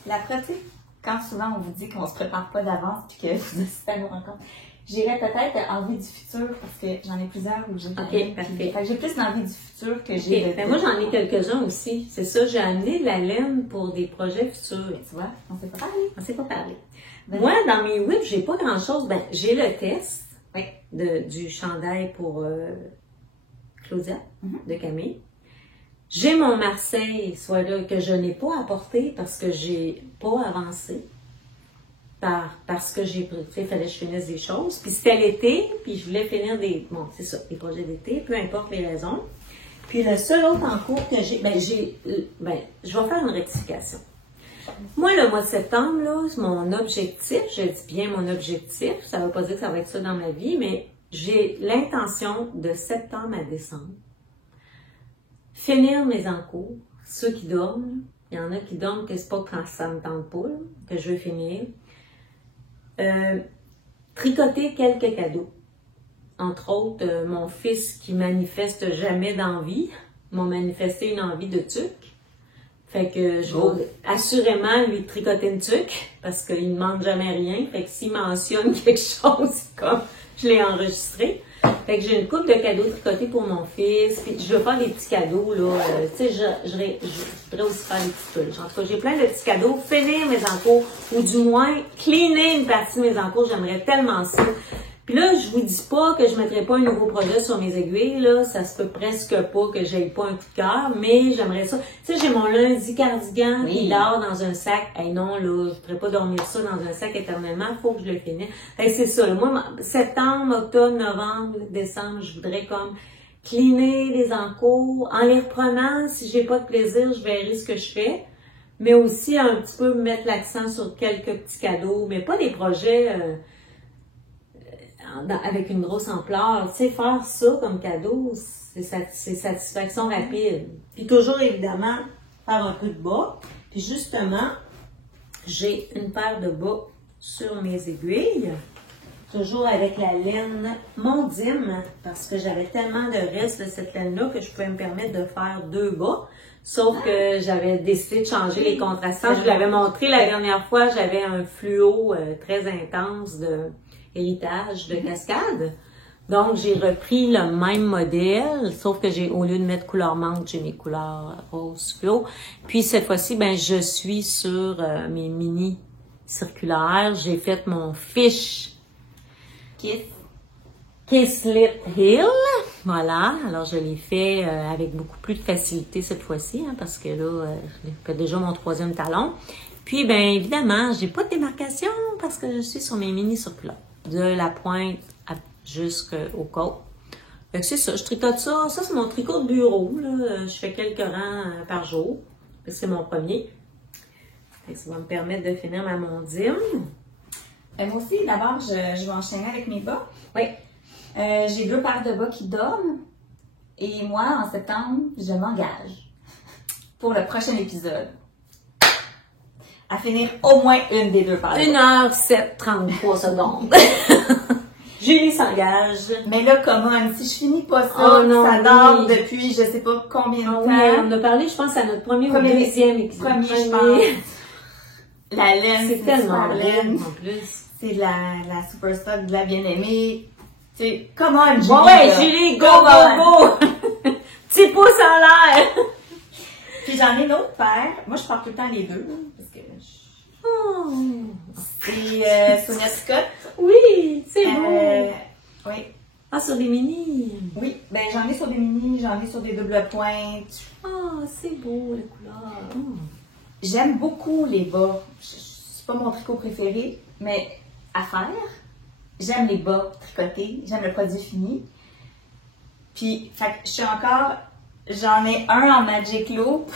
La pratique, quand souvent on vous dit qu'on se prépare pas d'avance puis que vous assistez à nos rencontres, j'irais peut-être envie du futur parce que j'en ai plusieurs où j'ai parfait. Fait que j'ai plus l'envie du futur que j'ai OK. Ben, moi, j'en ai quelques-uns aussi. C'est ça, j'ai amené de la laine pour des projets futurs. Tu vois, on s'est pas parlé. On s'est pas parlé. Moi, dans mes whips, j'ai pas grand-chose. Ben, j'ai le test Oui. du chandail pour Claudia de Camille. J'ai mon Marseille, soit là, que je n'ai pas apporté parce que j'ai pas avancé. Parce que j'ai pris, tu sais, il fallait que je finisse des choses. Puis c'était l'été, puis je voulais finir des projets d'été, peu importe les raisons. Puis le seul autre en cours que j'ai, je vais faire une rectification. Moi, le mois de septembre, là, mon objectif, je dis bien mon objectif, ça ne veut pas dire que ça va être ça dans ma vie, mais j'ai l'intention de septembre à décembre, finir mes encours, ceux qui dorment, il y en a qui dorment que c'est pas quand ça me tente pas, là, que je veux finir, tricoter quelques cadeaux. Entre autres, mon fils qui manifeste jamais d'envie, m'a manifesté une envie de tuque. Fait que je vais assurément lui tricoter une tuque, parce qu'il ne demande jamais rien. Fait que s'il mentionne quelque chose, comme je l'ai enregistré. Fait que j'ai une couple de cadeaux tricotés pour mon fils. Puis je veux faire des petits cadeaux, là. Tu sais, je voudrais aussi faire des petits trucs. En tout cas, j'ai plein de petits cadeaux. Finir mes encours, ou du moins, cleaner une partie de mes encours. J'aimerais tellement ça. Puis là, je vous dis pas que je mettrai pas un nouveau projet sur mes aiguilles, là. Ça se peut presque pas que j'aille pas un coup de cœur, mais j'aimerais ça. Tu sais, j'ai mon lundi cardigan qui dort dans un sac. Hey non, là, je pourrais pas dormir ça dans un sac éternellement. Faut que je le finisse. Hey, c'est ça, là. Moi, septembre, octobre, novembre, décembre, je voudrais comme cleaner les encours. En les reprenant, si j'ai pas de plaisir, je verrai ce que je fais. Mais aussi un petit peu mettre l'accent sur quelques petits cadeaux, mais pas des projets avec une grosse ampleur. Tu sais, faire ça comme cadeau, c'est satisfaction rapide. Puis toujours, évidemment, faire un peu de bas. Puis justement, j'ai une paire de bas sur mes aiguilles. Toujours avec la laine Mondim, parce que j'avais tellement de reste de cette laine-là que je pouvais me permettre de faire 2 bas. Sauf que j'avais décidé de changer les contrastants. Je vous l'avais montré la dernière fois, j'avais un fluo très intense de héritage de cascade. Donc, j'ai repris le même modèle, sauf que au lieu de mettre couleur menthe, j'ai mes couleurs rose fluo. Puis, cette fois-ci, je suis sur mes mini circulaires. J'ai fait mon fiche Kiss Lip Hill. Voilà. Alors, je l'ai fait avec beaucoup plus de facilité cette fois-ci, hein, parce que là, je fais déjà mon 3e talon. Puis, évidemment, j'ai pas de démarcation parce que je suis sur mes mini circulaires. De la pointe jusqu'au côte. Fait que c'est ça, je tricote ça. Ça, c'est mon tricot de bureau, là. Je fais quelques rangs par jour. C'est mon premier. Fait que ça va me permettre de finir ma Mondim. Moi aussi, d'abord, je vais enchaîner avec mes bas. Oui. J'ai 2 paires de bas qui dorment. Et moi, en septembre, je m'engage pour le prochain épisode à finir au moins une des 2 paires. 1h07:33 secondes. Julie s'engage. Mais là, comment, si je finis pas ça, ça dort depuis je sais pas combien de temps. Oui, on a parlé, je pense, à notre premier ou deuxième épisode. Premier, je pense. La laine, c'est tellement laine. En plus. C'est la superstar de la bien-aimée. Tu sais, comment, Julie? Ouais, Julie, go, go! Petit pouce en l'air! Puis j'en ai une autre paire. Moi, je porte tout le temps les 2, parce que c'est Sonia Scott. Oui, c'est beau. Oui. Ah, sur des mini. Oui, j'en ai sur des mini, j'en ai sur des doubles pointes. Ah, c'est beau, les couleurs. J'aime beaucoup les bas. C'est pas mon tricot préféré, mais à faire. J'aime les bas tricotés, j'aime le produit fini. Puis, j'en ai un en Magic Loop,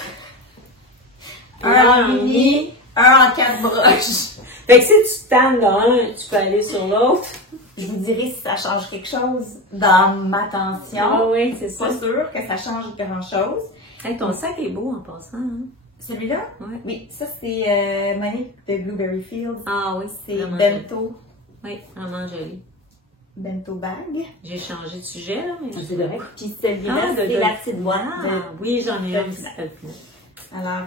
un en mini, un en 4 broches. Fait que si tu te tannes d'un, tu peux aller sur l'autre. Je vous dirai si ça change quelque chose dans ma tension. Ah oui, c'est ça. Pas sûr que ça change grand-chose. Hey, ton sac est beau en passant. Hein? Celui-là? Ouais. Oui, ça c'est Monique de Blueberry Fields. Ah oui, c'est Bento. Oui, vraiment joli. Bento bag. J'ai changé de sujet, là, mais c'est vrai. Puis celui-là, c'est la petite boîte. Oui, j'en ai un petit peu. Alors,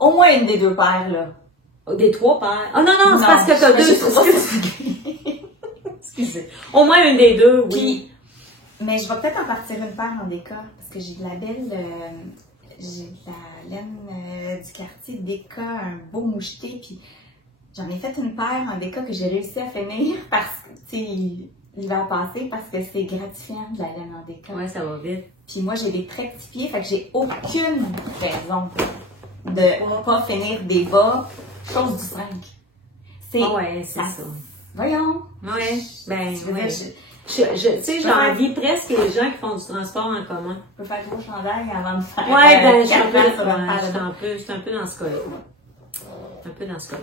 au moins une des 2 paires, là. Des 3 paires. Oh non, c'est parce que t'as 2. Excusez. Au moins une des 2, oui. Puis, mais je vais peut-être en partir une paire en déca, parce que j'ai de la belle, j'ai de la laine du quartier déca, un beau moucheté, puis j'en ai fait une paire en déca que j'ai réussi à finir parce que, tu sais, l'hiver passé, parce que c'est gratifiant de la laine en déca. Ouais, ça va vite. Puis moi, j'ai des très petits pieds, fait que j'ai aucune raison de pas finir des bas, chose du 5. Ah ouais, c'est ça. Voyons. Ouais, oui. Tu sais, j'envie presque les gens qui font du transport en commun. Je peux faire gros chandail avant de faire. Ouais, ben, je suis un peu dans ce cas-là. Un peu dans ce cas-là.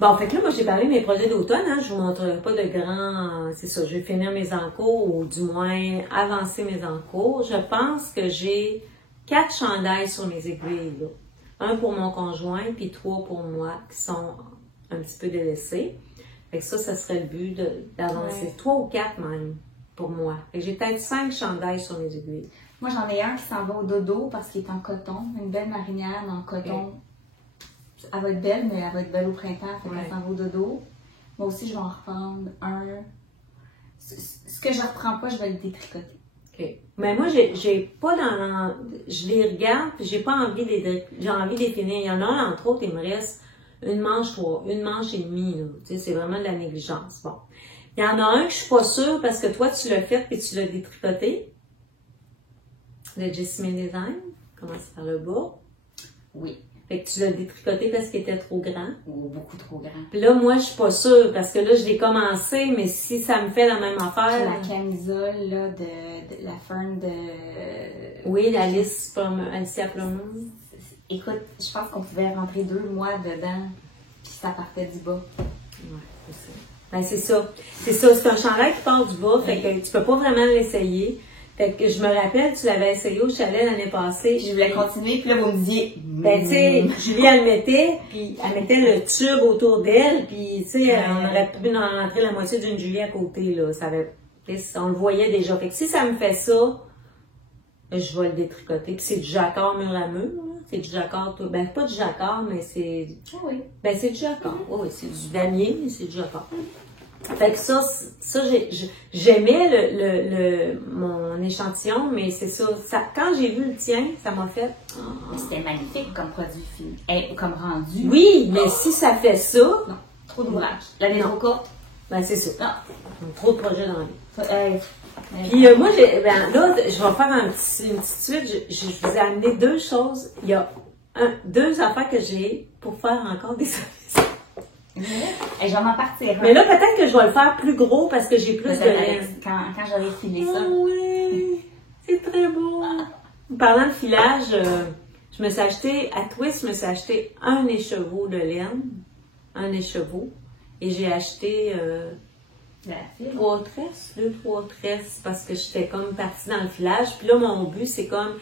Bon, fait que là, moi, j'ai parlé de mes projets d'automne, hein. Je vous montrerai pas de grands, c'est ça, je vais finir mes encours, ou du moins, avancer mes encours. Je pense que j'ai 4 chandails sur mes aiguilles, là. Un pour mon conjoint, puis 3 pour moi, qui sont un petit peu délaissés. Fait que ça serait le but d'avancer. Ouais. 3 ou 4 même, pour moi. Fait que j'ai peut-être 5 chandails sur mes aiguilles. Moi, j'en ai un qui s'en va au dodo parce qu'il est en coton. Une belle marinière en coton. Okay. Elle va être belle, mais elle va être belle au printemps. Fait qu'elle s'en va au dodo. Moi aussi, je vais en reprendre un. Ce que je ne reprends pas, je vais le détricoter. OK. Mais moi, j'ai pas dans... Je les regarde, puis j'ai pas envie j'ai envie de les finir. Il y en a un, entre autres, il me reste une manche et demie, là. Tu sais, c'est vraiment de la négligence. Bon. Il y en a un que je suis pas sûre parce que toi, tu l'as fait puis tu l'as détricoté. Le Jessamine Design. Commence par le bas. Oui. Fait que tu l'as détricoté parce qu'il était trop grand. Ou beaucoup trop grand. Puis là, moi, je suis pas sûre parce que là, je l'ai commencé, mais si ça me fait la même affaire. La camisole, là, de la fern de. Oui, Alicia Plummer. Écoute, je pense qu'on pouvait rentrer 2 mois dedans, puis ça partait du bas. Ouais, c'est ça. Ben, c'est ça. C'est ça. C'est un chandail qui part du bas, fait que tu peux pas vraiment l'essayer. Fait que je me rappelle, tu l'avais essayé au chalet l'année passée. Puis je voulais continuer, puis là, vous me disiez... Ben, tu sais, Julie, elle mettait, puis elle mettait le tube autour d'elle, puis, tu sais, on aurait pu en rentrer la moitié d'une Julie à côté, là. Ça avait, on le voyait déjà. Fait que si ça me fait ça, je vais le détricoter. Puis c'est du jacquard mur à mur, là. C'est du jacquard, tout. Ben, pas du jacquard, mais c'est... Ah oui. Ben, c'est du jacquard. Oui, c'est du damier, mais c'est du jacquard. Fait que ça j'aimais mon échantillon, mais c'est ça, quand j'ai vu le tien, ça m'a fait... Oh. C'était magnifique comme produit fini, comme rendu. Oui, mais si ça fait ça... Non, trop d'ouvrage. La vie trop courte. Ben, c'est ça. Non. Trop de projets dans la vie. Puis moi, là, je vais faire une petite suite. Je vous ai amené 2 choses. Il y a 2 affaires que j'ai pour faire encore des services. Et je vais m'en partir. Mais là, peut-être que je vais le faire plus gros parce que j'ai plus de laine. Quand j'aurai filé ça. Oui, c'est très beau. Parlant de filage, je me suis acheté, à Twist, je me suis acheté un écheveau de laine. Un écheveau. Et j'ai acheté 3 tresses, 2-3 tresses parce que j'étais comme partie dans le filage. Puis là, mon but, c'est comme...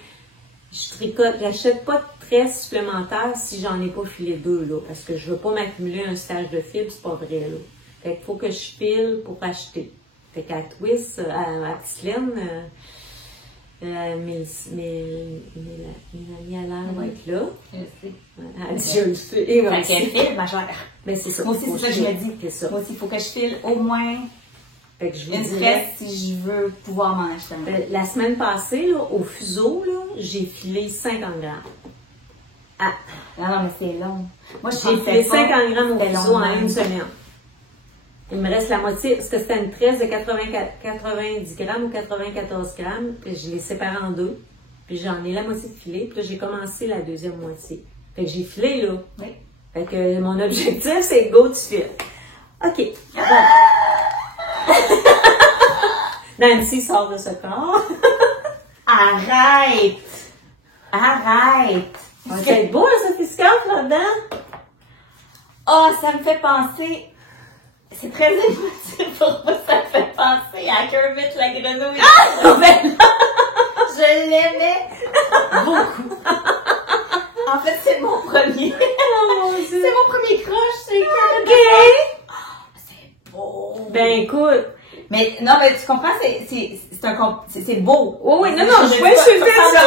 j'achète pas de tresses supplémentaires si j'en ai pas filé 2, là, parce que je veux pas m'accumuler un stage de fil, c'est pas vrai, là. Fait qu'il faut que je file pour acheter. Fait qu'à Twist, à Petite Laine, Mélanie Allaire va être là. Elle dit, je le fais. Et moi aussi. File, ma chère. Mais c'est ça. Moi aussi, c'est ça que je me dis. Moi aussi, il faut que je file au moins fait que je une tresse si je veux pouvoir m'en acheter. La semaine passée, là, au fuseau, là, j'ai filé 50 grammes. Ah! Non, mais c'est long. Moi, j'ai filé 50 grammes au fuseau en une semaine. Il me reste la moitié, parce que c'était une tresse de 90 grammes ou 94 grammes, puis je l'ai séparée en 2, puis j'en ai la moitié de filé, puis là, j'ai commencé la deuxième moitié. Fait que j'ai filé, là. Oui. Fait que mon objectif, c'est go, tu files. OK. Nancy sort de ce corps. Arrête! Arrête! Ça va être beau, le sophiscate, là-dedans. Oh, ça me fait penser... C'est très émotif pour moi, ça me fait penser à Kermit la grenouille. Ah! Ben je l'aimais beaucoup. En fait, c'est mon premier. Oh, c'est mon premier crush, c'est Kermit. OK! C'est beau. Ben écoute. Mais non, mais tu comprends, c'est beau. Oui, non, je vais insulter ça.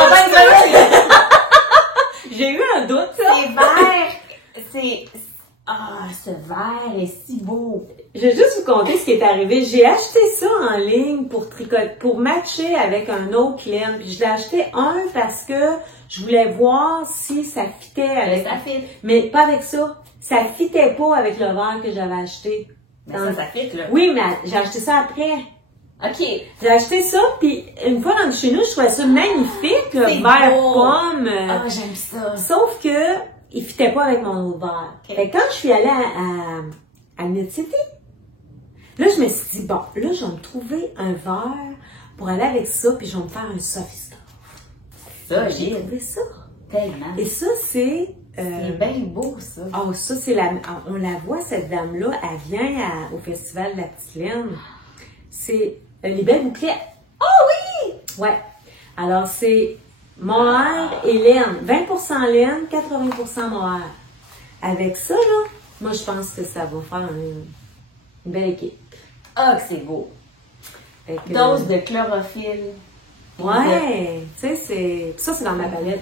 J'ai eu un doute, ça. C'est vert. Ce vert est si beau. Je vais juste vous conter ce qui est arrivé. J'ai acheté ça en ligne pour matcher avec un autre laine. Puis je l'ai acheté parce que je voulais voir si ça fitait avec... Ça fit. Mais pas avec ça. Ça fitait pas avec le vert que j'avais acheté. Mais ça fit, là. Oui, mais j'ai acheté ça après. OK. J'ai acheté ça, puis une fois dans chez nous, je trouvais ça magnifique, le vert pomme. Ah, j'aime ça. Sauf que il fitait pas avec mon autre verre. Okay. Fait que quand je suis allée à Mid City, Là, je me suis dit, bon, là, je vais me trouver un verre pour aller avec ça, puis je vais me faire un sophiscope. Ça, J'ai trouvé ça. Tellement. Et ça, c'est... C'est bien beau, ça. Oh, ça, c'est on la voit, cette dame-là, elle vient au Festival de la Petite Laine. C'est les belles bouclettes. Oh oui! Ouais. Alors, c'est mohair et laine. 20% laine, 80% mohair. Avec ça, là, moi, je pense que ça va faire une belle équipe. Ah, que c'est beau. Fait que, Dose de chlorophylle. ouais. Tu sais, c'est... Ça, c'est dans ma palette.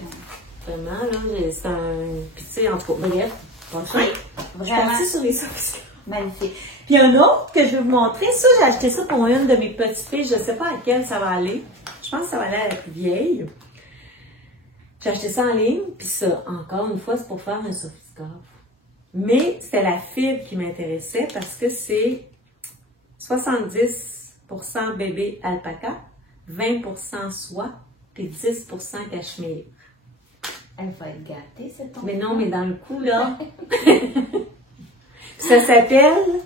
Vraiment, là. C'est un... Puis, tu sais, en tout cas, bref. Pas ça. Je suis Vraiment partie sur les sophistications. magnifique. Puis un autre que je vais vous montrer, ça, j'ai acheté ça pour une de mes petites filles. Je ne sais pas à quelle ça va aller. Je pense que ça va aller à la plus vieille. J'ai acheté ça en ligne. Puis ça, encore une fois, c'est pour faire un sophiscope. Mais c'était la fibre qui m'intéressait parce que c'est 70% bébé alpaca, 20% soie, puis 10% cachemire. Elle va être gâtée, cette enfant. Mais non, mais dans le coup, là. Ça s'appelle,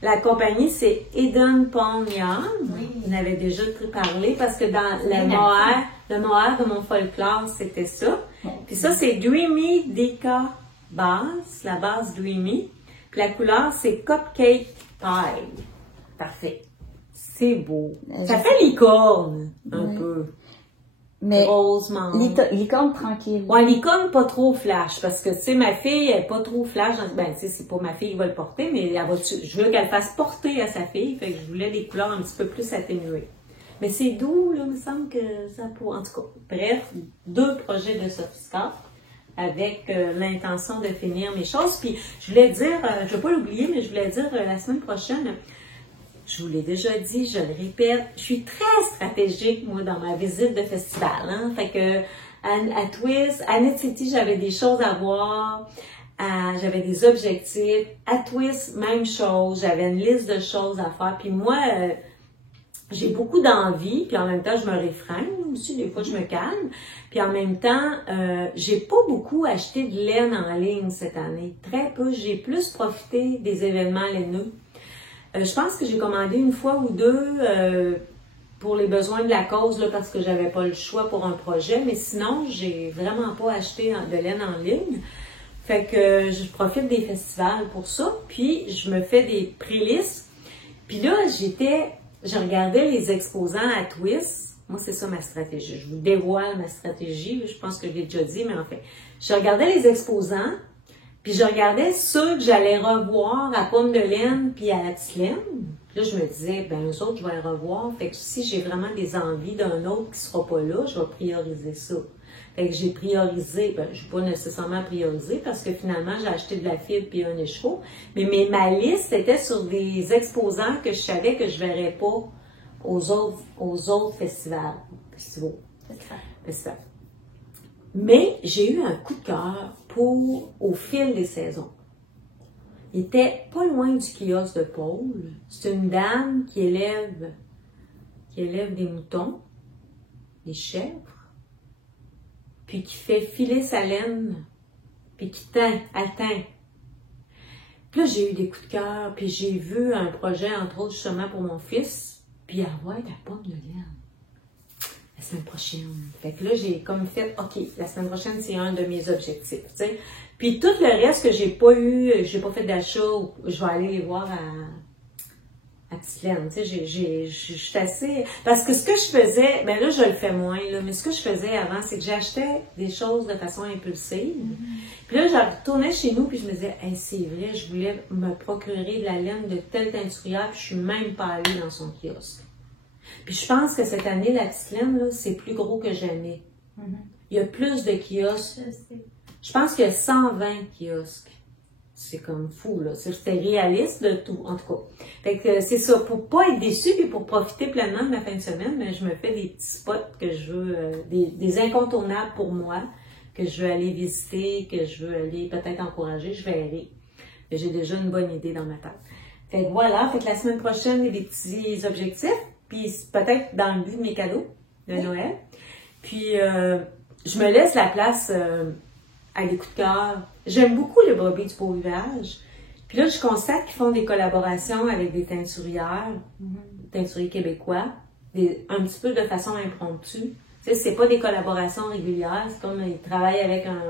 la compagnie, c'est Eden Pond Yarn. Oui. On avait déjà parlé parce que dans le mohair de mon folklore, c'était ça. Puis ça, c'est Dreamy Deka base, la base Dreamy. Puis la couleur, c'est Cupcake Pie. Parfait. C'est beau. Ça fait licorne, un peu. Mais Rose, menthe. licorne tranquille. Ouais, licorne pas trop flash, parce que, tu sais, ma fille, elle est pas trop flash. Ben, tu sais, c'est pas ma fille qui va le porter, mais je veux qu'elle fasse porter à sa fille, fait que je voulais des couleurs un petit peu plus atténuées. Mais c'est doux, là, il me semble que ça pour. En tout cas, bref, 2 projets de sophiscope avec l'intention de finir mes choses. Puis, je voulais dire, je vais pas l'oublier, mais je voulais dire la semaine prochaine, je vous l'ai déjà dit, je le répète, je suis très stratégique, moi, dans ma visite de festival. Hein? Fait que à Twist, à Knit City, j'avais des choses à voir, j'avais des objectifs. À Twist, même chose, j'avais une liste de choses à faire. Puis moi, j'ai beaucoup d'envie, puis en même temps, je me réfrène aussi, des fois, je me calme. Puis en même temps, j'ai pas beaucoup acheté de laine en ligne cette année. Très peu. J'ai plus profité des événements laineux. Je pense que j'ai commandé une fois ou deux pour les besoins de la cause, là, parce que j'avais pas le choix pour un projet. Mais sinon, j'ai vraiment pas acheté de laine en ligne. Fait que je profite des festivals pour ça. Puis, je me fais des playlists. Puis là, je regardais les exposants à Twist. Moi, c'est ça ma stratégie. Je vous dévoile ma stratégie. Je pense que je l'ai déjà dit, mais en fait, je regardais les exposants. Puis je regardais ceux que j'allais revoir à Pomme de Laine puis à la Petite Laine. Puis là, je me disais, ben eux autres, je vais les revoir. Fait que si j'ai vraiment des envies d'un autre qui sera pas là, je vais prioriser ça. Fait que j'ai priorisé, ben je n'ai pas nécessairement priorisé parce que finalement, j'ai acheté de la fibre puis un écheveau. Mais ma liste était sur des exposants que je savais que je ne verrais pas aux autres festivals. Mais j'ai eu un coup de cœur au fil des saisons. Il était pas loin du kiosque de Paul. C'est une dame qui élève des moutons, des chèvres, puis qui fait filer sa laine, puis qui atteint. Puis là, j'ai eu des coups de cœur, puis j'ai vu un projet, entre autres, justement pour mon fils, puis avoir de la pomme de laine. La semaine prochaine. Fait que là, j'ai comme fait, OK, la semaine prochaine, c'est un de mes objectifs, tu sais. Puis tout le reste que j'ai pas fait d'achat, je vais aller les voir à Petite Laine, tu sais, je suis assez... Parce que ce que je faisais, ben là, je le fais moins, là, mais ce que je faisais avant, c'est que j'achetais des choses de façon impulsive. Puis là, je retournais chez nous, puis je me disais, hey, c'est vrai, je voulais me procurer de la laine de telle teinturière, puis je suis même pas allée dans son kiosque. Puis je pense que cette année, la Petite Laine, là, c'est plus gros que jamais. Il y a plus de kiosques. Je pense qu'il y a 120 kiosques. C'est comme fou, là. C'était réaliste de tout, en tout cas. Fait que c'est ça. Pour pas être déçue et pour profiter pleinement de ma fin de semaine, mais je me fais des petits spots que je veux, des incontournables pour moi, que je veux aller visiter, que je veux aller peut-être encourager. Je vais aller. J'ai déjà une bonne idée dans ma tête. Fait que voilà. Fait que la semaine prochaine, il y a des petits objectifs. Puis peut-être dans le but de mes cadeaux de Noël. Puis je me laisse la place à des coups de cœur. J'aime beaucoup le brebis du beau village. Puis là, je constate qu'ils font des collaborations avec des teinturières, teinturiers québécois, un petit peu de façon impromptue. Tu sais, c'est pas des collaborations régulières, c'est comme ils travaillent avec un...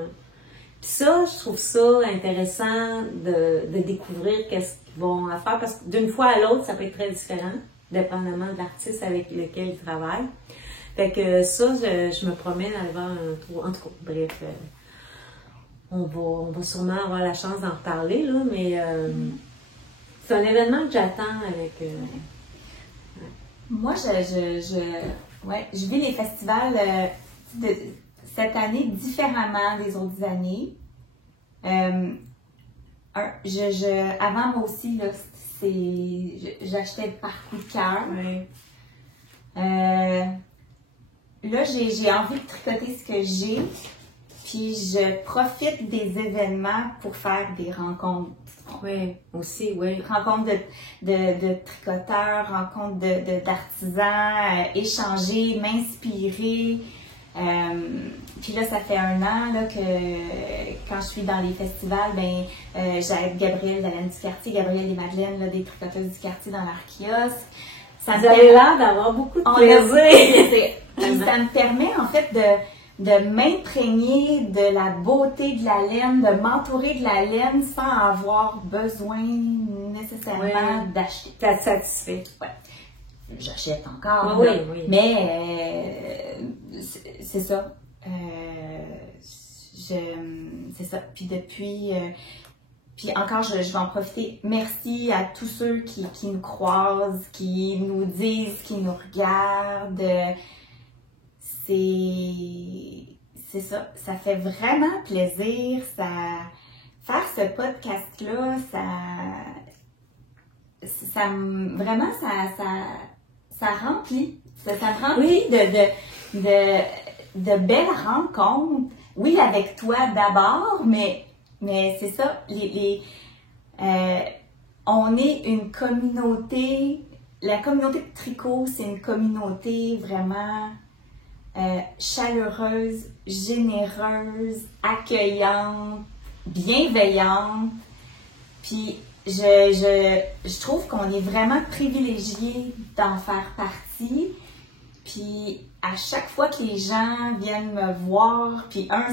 Puis ça, je trouve ça intéressant de découvrir qu'est-ce qu'ils vont faire, parce que d'une fois à l'autre, ça peut être très différent, dépendamment de l'artiste avec lequel ils travaillent. Fait que ça, je me promène à aller voir un tour. En tout cas, bref, on va sûrement avoir la chance d'en reparler, là, mais c'est un événement que j'attends avec... Moi, je vis les festivals cette année différemment des autres années. Avant, moi aussi, là, j'achetais par coup de cœur. Ouais. Là, j'ai envie de tricoter ce que j'ai, puis je profite des événements pour faire des rencontres. Oui, aussi, oui. Rencontres de tricoteurs, rencontres d'artisans, échanger, m'inspirer. Puis là, ça fait 1 an là, que quand je suis dans les festivals, j'aide Gabrielle d'Alaine du quartier, Gabrielle et Madeleine, là, des tricoteuses du quartier dans leur kiosque. Vous avez l'air d'avoir beaucoup de plaisir. Puis ça me permet en fait de m'imprégner de la beauté de la laine, de m'entourer de la laine sans avoir besoin nécessairement d'acheter. Ça te satisfait. Ouais. J'achète encore, oui. Mais c'est ça. C'est ça. Puis depuis... Puis encore, je vais en profiter. Merci à tous ceux qui nous croisent, qui nous disent, qui nous regardent. C'est ça. Ça fait vraiment plaisir. Faire ce podcast-là, vraiment, ça remplit. Ça me remplit de belles rencontres. Oui, avec toi d'abord, mais c'est ça, on est une communauté, la communauté de tricot, c'est une communauté vraiment chaleureuse, généreuse, accueillante, bienveillante. Puis je trouve qu'on est vraiment privilégié d'en faire partie. Puis à chaque fois que les gens viennent me voir, puis ça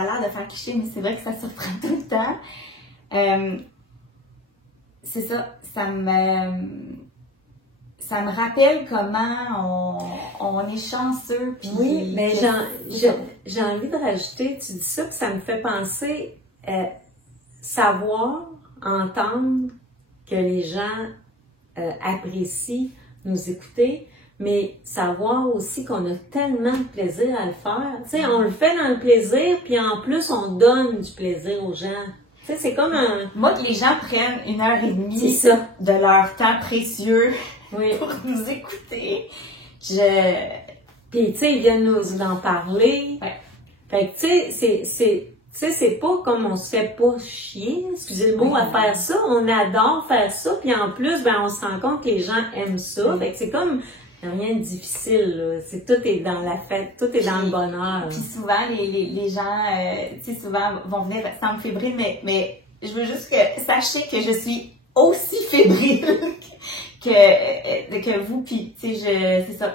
a l'air de faire cliché, mais c'est vrai que ça surprend tout le temps. C'est ça, ça me rappelle comment on est chanceux. Puis oui, mais j'ai envie de rajouter, tu dis ça, puis ça me fait penser, savoir, entendre que les gens apprécient nous écouter, mais savoir aussi qu'on a tellement de plaisir à le faire. Tu sais, on le fait dans le plaisir, puis en plus, on donne du plaisir aux gens. Tu sais, c'est comme un... Moi, que les gens prennent 1h30 de leur temps précieux pour nous écouter. Puis, tu sais, ils viennent nous en parler. Ouais. Fait que, tu sais, c'est pas comme on se fait pas chier, excusez le mot, à faire ça. On adore faire ça, puis en plus, on se rend compte que les gens aiment ça. Fait que c'est comme... rien de difficile, là. Tout est dans la fête, tout est dans le bonheur. Puis souvent, les gens, tu sais, souvent vont venir sans me fébrile, mais je veux juste que sachez que je suis aussi fébrile que vous, puis tu sais, c'est ça.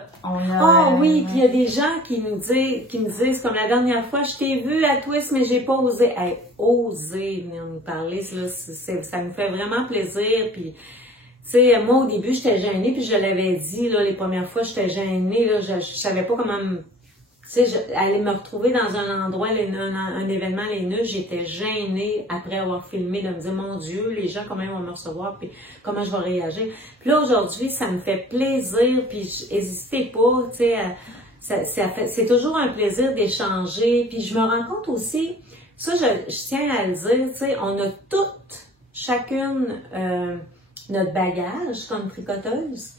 Oui, puis il y a des gens qui me disent, comme la dernière fois, je t'ai vu à Twist, mais j'ai pas osé. Oser venir nous parler, ça me fait vraiment plaisir, puis... Tu sais, moi, au début, j'étais gênée, puis je l'avais dit, là, les premières fois, j'étais gênée, là, je savais pas comment tu sais, aller me retrouver dans un endroit, un événement laineux, j'étais gênée après avoir filmé, de me dire, mon Dieu, les gens, comment ils vont me recevoir, puis comment je vais réagir. Puis là, aujourd'hui, ça me fait plaisir, puis n'hésitez pas, tu sais, c'est toujours un plaisir d'échanger, puis je me rends compte aussi, ça, je tiens à le dire, tu sais, on a toutes, chacune, notre bagage comme tricoteuse.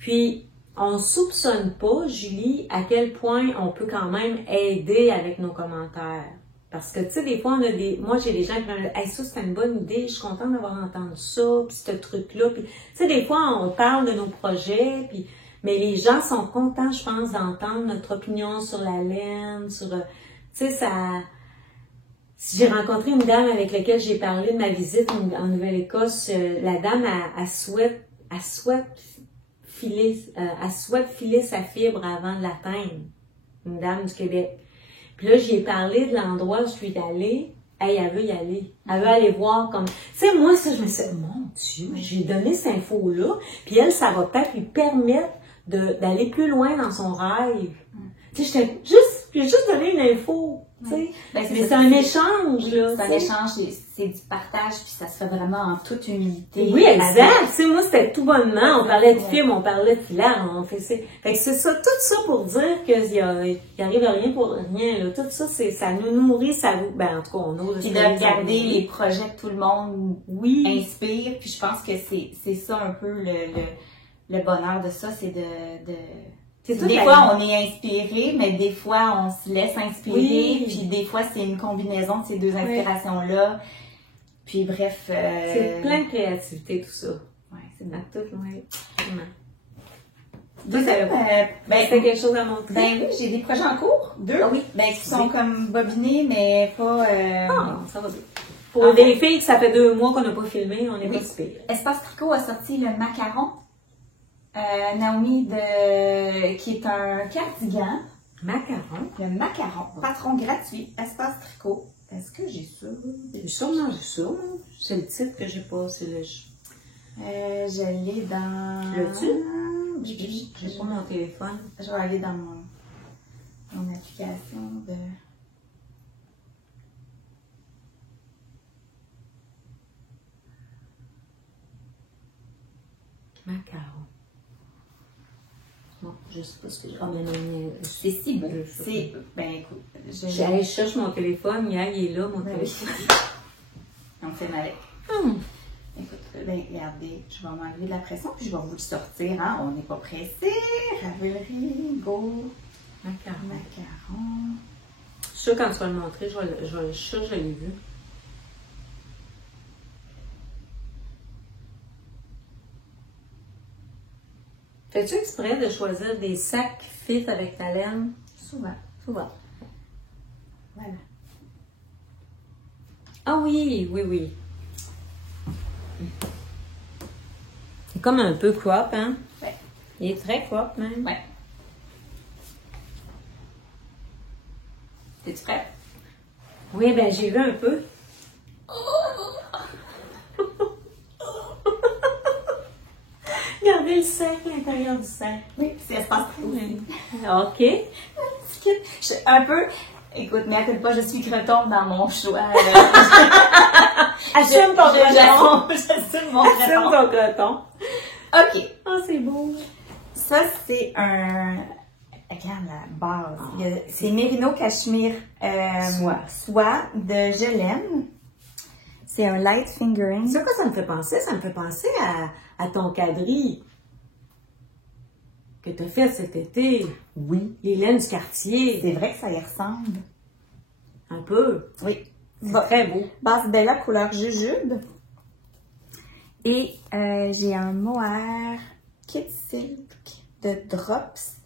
Puis, on soupçonne pas, Julie, à quel point on peut quand même aider avec nos commentaires. Parce que, tu sais, des fois, moi, j'ai des gens qui me disent « Hey, ça, c'était une bonne idée, je suis contente d'avoir entendu ça, puis ce truc-là. » Puis, tu sais, des fois, on parle de nos projets, puis, mais les gens sont contents, je pense, d'entendre notre opinion sur la laine, sur, tu sais, J'ai rencontré une dame avec laquelle j'ai parlé de ma visite en Nouvelle-Écosse. La dame, elle souhaite filer sa fibre avant de l'atteindre. Une dame du Québec. Puis là, j'y ai parlé de l'endroit où je suis allée. Hey, elle veut y aller. Elle veut aller voir comme... Tu sais, moi, ça, je me suis dit, mon Dieu, j'ai donné cette info-là. Puis elle, ça va peut-être lui permettre d'aller plus loin dans son rêve. Tu sais, j'ai juste donné une info. Tu sais. Ben, mais c'est un échange, là. C'est un échange, c'est du partage, puis ça se fait vraiment en toute humilité. Oui, exact. Tu sais, moi, c'était tout bonnement. On parlait de film, on parlait de filaire, on fait ça. Fait que c'est ça, tout ça pour dire qu'il arrive rien pour rien, là. Tout ça, ça nous nourrit, ça vous, ben, en tout cas, on ose. Puis de regarder les projets que tout le monde inspire, puis je pense que c'est ça un peu le bonheur de ça, c'est des fois, on est inspiré, mais des fois, on se laisse inspirer. Puis des fois, c'est une combinaison de ces deux inspirations-là. Puis bref... C'est plein de créativité, tout ça. Ouais, c'est dans tout, oui. C'est quelque chose à montrer. Ben oui, j'ai des projets en cours. 2. Ah oui. Ben, qui sont comme bobinés, mais pas... ça va bien. Pour des filles que ça fait 2 mois qu'on n'a pas filmé, on est pas si pire. Espace Tricot a sorti le macaron. Naomi qui est un cardigan. Macaron. Le macaron. Patron gratuit. Espace Tricot. Est-ce que j'ai ça? J'ai sûrement vu ça. C'est le titre que j'ai pas. C'est le... je l'ai dans... L'as-tu? J'ai pas mon téléphone. Je vais aller dans mon application de... Macaron. Non, je sais pas ce que je ramène. C'est si beau. Ben écoute, j'allais chercher mon téléphone, hier, il est là, mon téléphone. On fait avec. Écoute, ben regardez, je vais m'enlever de la pression, puis je vais vous le sortir, hein. On n'est pas pressé. Ravelry, go. Macaron. Je suis sûre quand tu vas le montrer, je l'ai vu. Fais-tu exprès de choisir des sacs fit avec ta laine? Souvent. Voilà. Ah oui. C'est comme un peu crop, hein? Ouais. Il est très crop, même. Ouais. Es-tu prête? Oui, ben j'ai vu un peu. Regardez le sac, l'intérieur du sac. Oui, c'est espace très OK. Un peu. Écoute, mais à côté pas, je suis creton dans mon choix. Assume ton creton. J'assume mon creton. Assume ton creton. OK. Oh, c'est beau. Ça, c'est un... Regarde la base. C'est Merino Cachemire soie de Gelaine. C'est un light fingering. C'est quoi ça me fait penser? Ça me fait penser à ton quadrille que tu as fait cet été. Oui. Les laines du quartier. C'est vrai que ça y ressemble. Un peu. Oui. C'est très beau. Base Bella couleur jujube. Et j'ai un mohair Kid Silk de Drops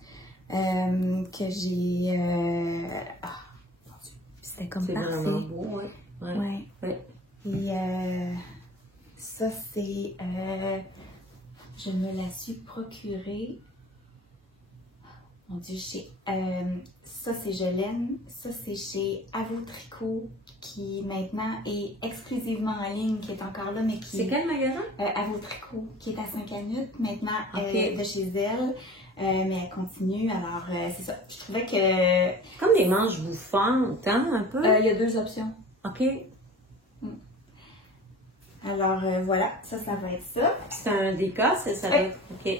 que j'ai... c'était comme c'est parfait. vraiment beau, oui. Ouais. Et ça, c'est... je me la suis procurée. Mon Dieu, ça, c'est Gelaine. Ça, c'est chez Avo Tricot, qui maintenant est exclusivement en ligne, qui est encore là, mais qui... C'est quel magasin? Avo Tricot, qui est à Saint-Canute, maintenant de chez elle. Mais elle continue, alors c'est ça. Je trouvais que... Comme des manches bouffantes, hein, un peu? Il y a 2 options. OK. Alors voilà, ça va être ça. C'est un déca, ça va être... OK.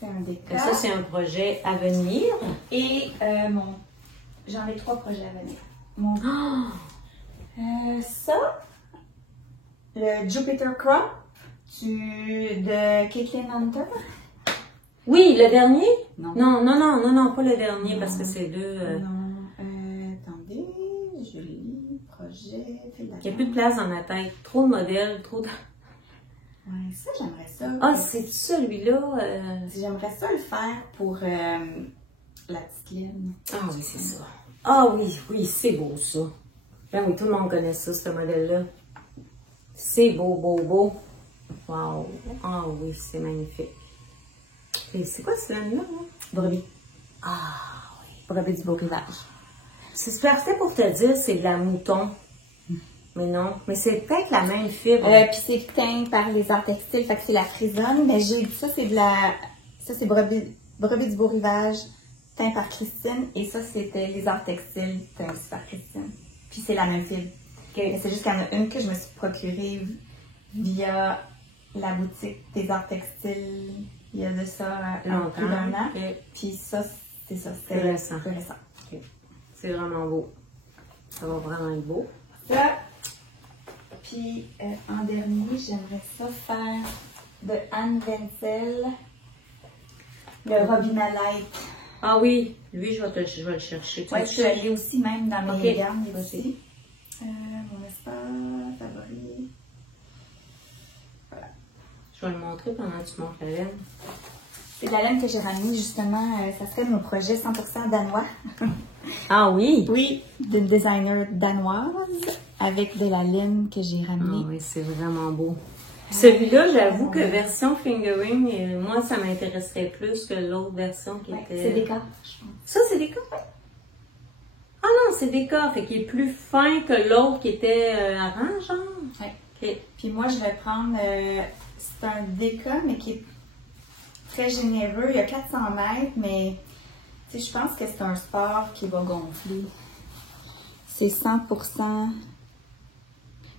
C'est un déca. Ça, c'est un projet à venir. Et j'en ai 3 projets à venir. Ça, le Jupiter Crop de Caitlin Hunter. Oui, le dernier? Non. Non, pas le dernier, parce que c'est 2... Non, attendez, je lis, projet... Il n'y a plus de place dans ma tête. Trop de modèles, trop de... Ouais, ça, j'aimerais ça. Ah, c'est celui-là? J'aimerais ça le faire pour la petite laine. Ah oui, c'est ça. Ah oui, c'est beau ça. Ben oui, tout le monde connaît ça, ce modèle-là. C'est beau, beau, beau. Wow! Ah oui, c'est magnifique. Et c'est quoi ce laine-là? Brebis. Ah oui. Brebis du beau rivage. C'est parfait pour te dire c'est de la mouton. Mais non. Mais c'est peut-être la même fibre. Puis c'est teint par les arts textiles, fait que c'est la frisonne. Mais j'ai dit ça, c'est de la. Ça, c'est brebis du beau rivage, teint par Christine. Et ça, c'était les arts textiles, teint aussi par Christine. Puis c'est la même fibre. Okay. C'est juste qu'il y en a une que je me suis procurée via la boutique des arts textiles il y a de ça plus d'un an. Okay. Puis ça, c'est ça. C'est récent. Okay. C'est vraiment beau. Ça va vraiment être beau. Ça. Puis en dernier, j'aimerais ça faire de Anne Wenzel, le Robina Light. Ah oui, lui, je vais le chercher. Oui, je suis allée aussi même dans mes gammes aussi. Mon espace favori. Voilà. Je vais le montrer pendant que tu montres la laine. C'est de la laine que j'ai ramenée justement. Ça serait mon projet 100% danois. Ah oui? Oui, d'une designer danoise avec de la laine que j'ai ramenée. Ah oui, c'est vraiment beau. Celui-là, j'avoue que version fingering, moi, ça m'intéresserait plus que l'autre version qui était... C'est des cas, je pense. Ça, c'est des cas? Ah non, c'est des cas, fait qu'il est plus fin que l'autre qui était orange, genre. Oui. Okay. Puis moi, je vais prendre... c'est un déca, mais qui est très généreux. Il y a 400 mètres, mais tu sais, je pense que c'est un sport qui va gonfler. C'est 100%...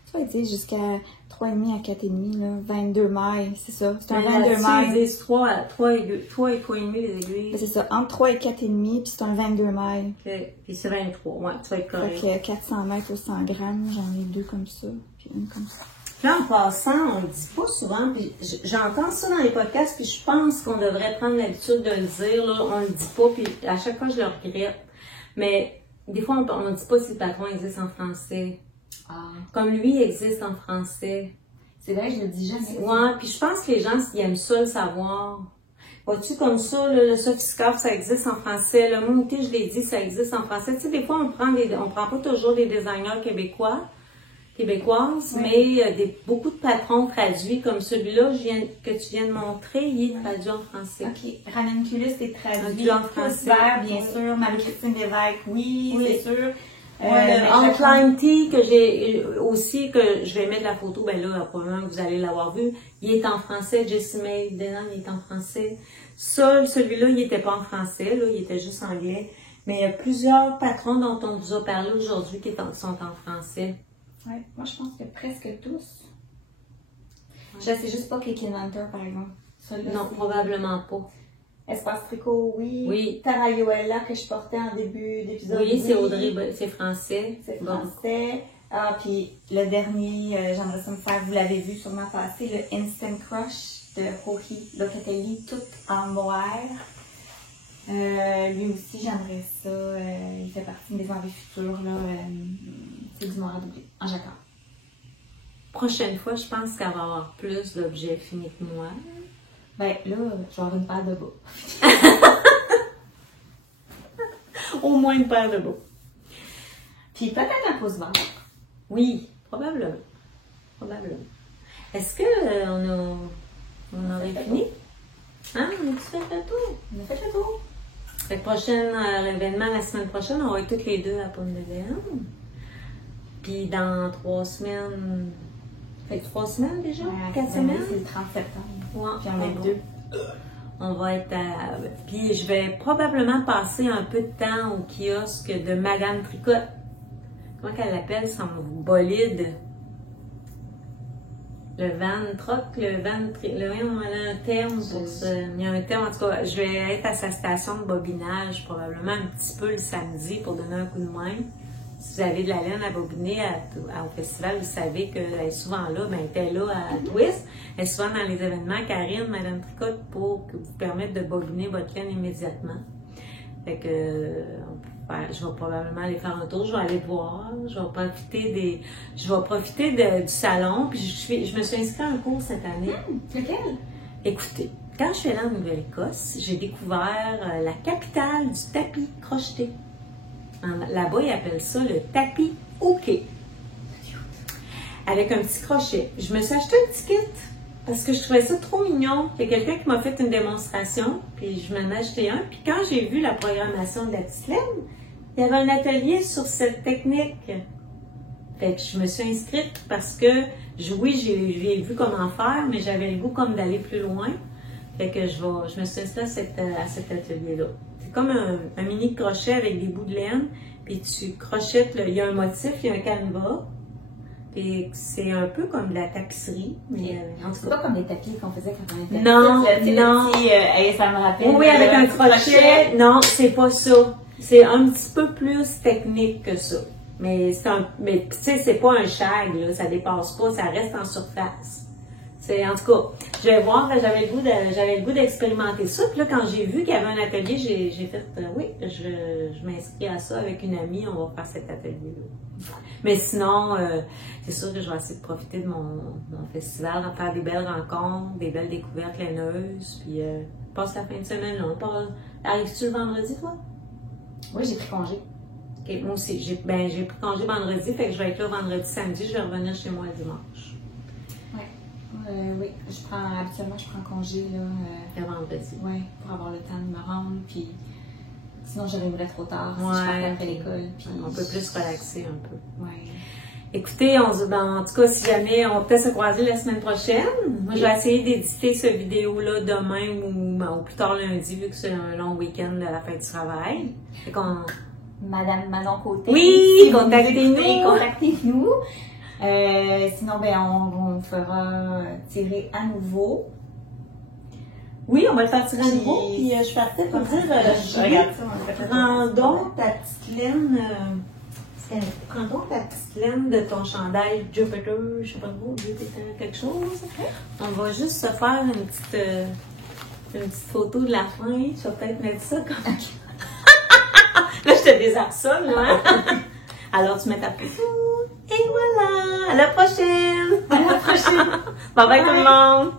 Tu vas dire jusqu'à 3,5 à 4,5, là, 22 mailles, c'est ça. C'est un 22 mailles. Ils disent 3 et 3,5 les aiguilles. C'est ça, entre 3 et 4,5, puis c'est un 22 mailles. OK. Puis c'est 23, ouais, tu vas être correct. Fait que 400 mètres au 100 grammes, j'en ai 2 comme ça, puis une comme ça. Là, en passant, on le dit pas souvent, puis j'entends ça dans les podcasts, puis je pense qu'on devrait prendre l'habitude de le dire, là, on le dit pas, puis à chaque fois, je le regrette. Mais des fois, on ne dit pas si le patron existe en français. Ah. Comme lui, il existe en français. C'est vrai, je le dis jamais. Ouais, puis je pense que les gens, ils aiment ça le savoir. Vois-tu, comme ça, le sophiscap, ça existe en français. Le monté, je l'ai dit, ça existe en français. Tu sais, des fois, on prend pas toujours des designers québécoises, oui. Mais beaucoup de patrons traduits, comme celui-là que tu viens de montrer, il est traduit en français. OK. Ranunculus est traduit en français. Vert, bien sûr. Marie-Christine Lévesque, oui, c'est sûr. Le Outline Tea que j'ai aussi, que je vais mettre la photo, ben là, probablement que vous allez l'avoir vu, il est en français. Jessie May Denan, il est en français. Celui-là, il n'était pas en français, là, il était juste anglais. Mais il y a plusieurs patrons dont on vous a parlé aujourd'hui qui sont en français. Oui, moi je pense que presque tous. Ouais. Je sais juste pas Caitlin Hunter, par exemple. Non, probablement pas. Espace Tricot, oui. Oui. Tarayuela que je portais en début d'épisode. Oui, c'est Audrey, c'est français. C'est français. Ah, puis le dernier, j'aimerais ça me faire, vous l'avez vu sûrement passer, le Instant Crush de Rohi Locatelli, tout en noir. Lui aussi, j'aimerais ça. Il fait partie de mes envies futures, là. C'est du noir doublé, en jacquard. Prochaine fois, je pense qu'elle va avoir plus d'objets finis que moi. Ben là, je vais avoir une paire de bas. Au moins une paire de bas. Puis peut-être un pouce vert. Oui, probablement. Est-ce que on aurait fini? Hein? On a-tu fait le tour? On a fait le tour. Fait que prochain événement, la semaine prochaine, on va être toutes les deux à Pomme de Laine. Puis dans 3 semaines... Fait que 3 semaines déjà? 4 semaines? C'est le 30 septembre. Ouais, puis on est deux. On va être à... Puis je vais probablement passer un peu de temps au kiosque de Madame Tricotte. Comment qu'elle l'appelle, son bolide? Le van truck, on a un terme pour ça. Il y a un terme, en tout cas, je vais être à sa station de bobinage probablement un petit peu le samedi pour donner un coup de main. Si vous avez de la laine à bobiner au festival, vous savez qu'elle est souvent là, ben, elle était là à Twist. Elle est souvent dans les événements, Karine, Madame Tricotte, pour vous permettre de bobiner votre laine immédiatement. Fait que, je vais probablement aller faire un tour, je vais aller voir, je vais profiter du salon, puis je me suis inscrite à un cours cette année. Lequel? Écoutez, quand je suis allée en Nouvelle-Écosse, j'ai découvert la capitale du tapis crocheté. Là-bas, ils appellent ça le tapis OK. Avec un petit crochet. Je me suis acheté un petit kit parce que je trouvais ça trop mignon. Il y a quelqu'un qui m'a fait une démonstration, puis je m'en ai acheté un. Puis quand j'ai vu la programmation de la petite laine, il y avait un atelier sur cette technique. Fait que je me suis inscrite parce que, oui, j'ai vu comment faire, mais j'avais le goût comme d'aller plus loin. Fait que je me suis inscrite à cet atelier-là. C'est comme un mini crochet avec des bouts de laine, puis tu crochettes, il y a un motif, il y a un canevas, puis c'est un peu comme de la tapisserie. Mais c'est pas comme les tapis qu'on faisait quand on était non, petite, non. Ça me rappelle. Oui, avec un crochet. Non, c'est pas ça. C'est un petit peu plus technique que ça. Mais tu sais, c'est pas un shag, là, ça dépasse pas, ça reste en surface. En tout cas, je vais voir, j'avais le goût d'expérimenter ça. Puis là, quand j'ai vu qu'il y avait un atelier, j'ai fait, oui, je m'inscris à ça avec une amie, on va faire cet atelier-là. Mais sinon, c'est sûr que je vais essayer de profiter de mon festival, d'en faire des belles rencontres, des belles découvertes laineuses. Puis, passe la fin de semaine, là. Arrives-tu le vendredi, toi? Oui, j'ai pris congé. Okay, moi aussi, j'ai pris congé vendredi, fait que je vais être là vendredi, samedi, je vais revenir chez moi le dimanche. Oui, habituellement, je prends congé là, le vendredi. Oui, pour avoir le temps de me rendre, puis sinon j'arriverai trop tard si je partais après l'école. On peut plus relaxer un peu. Oui. Écoutez, en tout cas, si jamais on peut se croiser la semaine prochaine, moi je vais essayer d'éditer cette vidéo-là demain ou plus tard lundi, vu que c'est un long week-end de la fin du travail. Fait qu'on... Madame Manon Côté. Oui, si contactez-nous. Contactez-nous. Sinon, on fera tirer à nouveau. Oui, on va le faire tirer à nouveau. Puis je partais pour dire, regarde ça. Prends donc ta petite laine. Prends donc ta petite laine de ton chandail Jupiter, je sais pas trop, quelque chose. On va juste se faire une petite photo de la fin. Tu vas peut-être mettre ça comme. Là, je te désarçonne, là. Alors, tu mets ta photo. Et voilà! À la prochaine! À la prochaine! Bye bye tout le monde!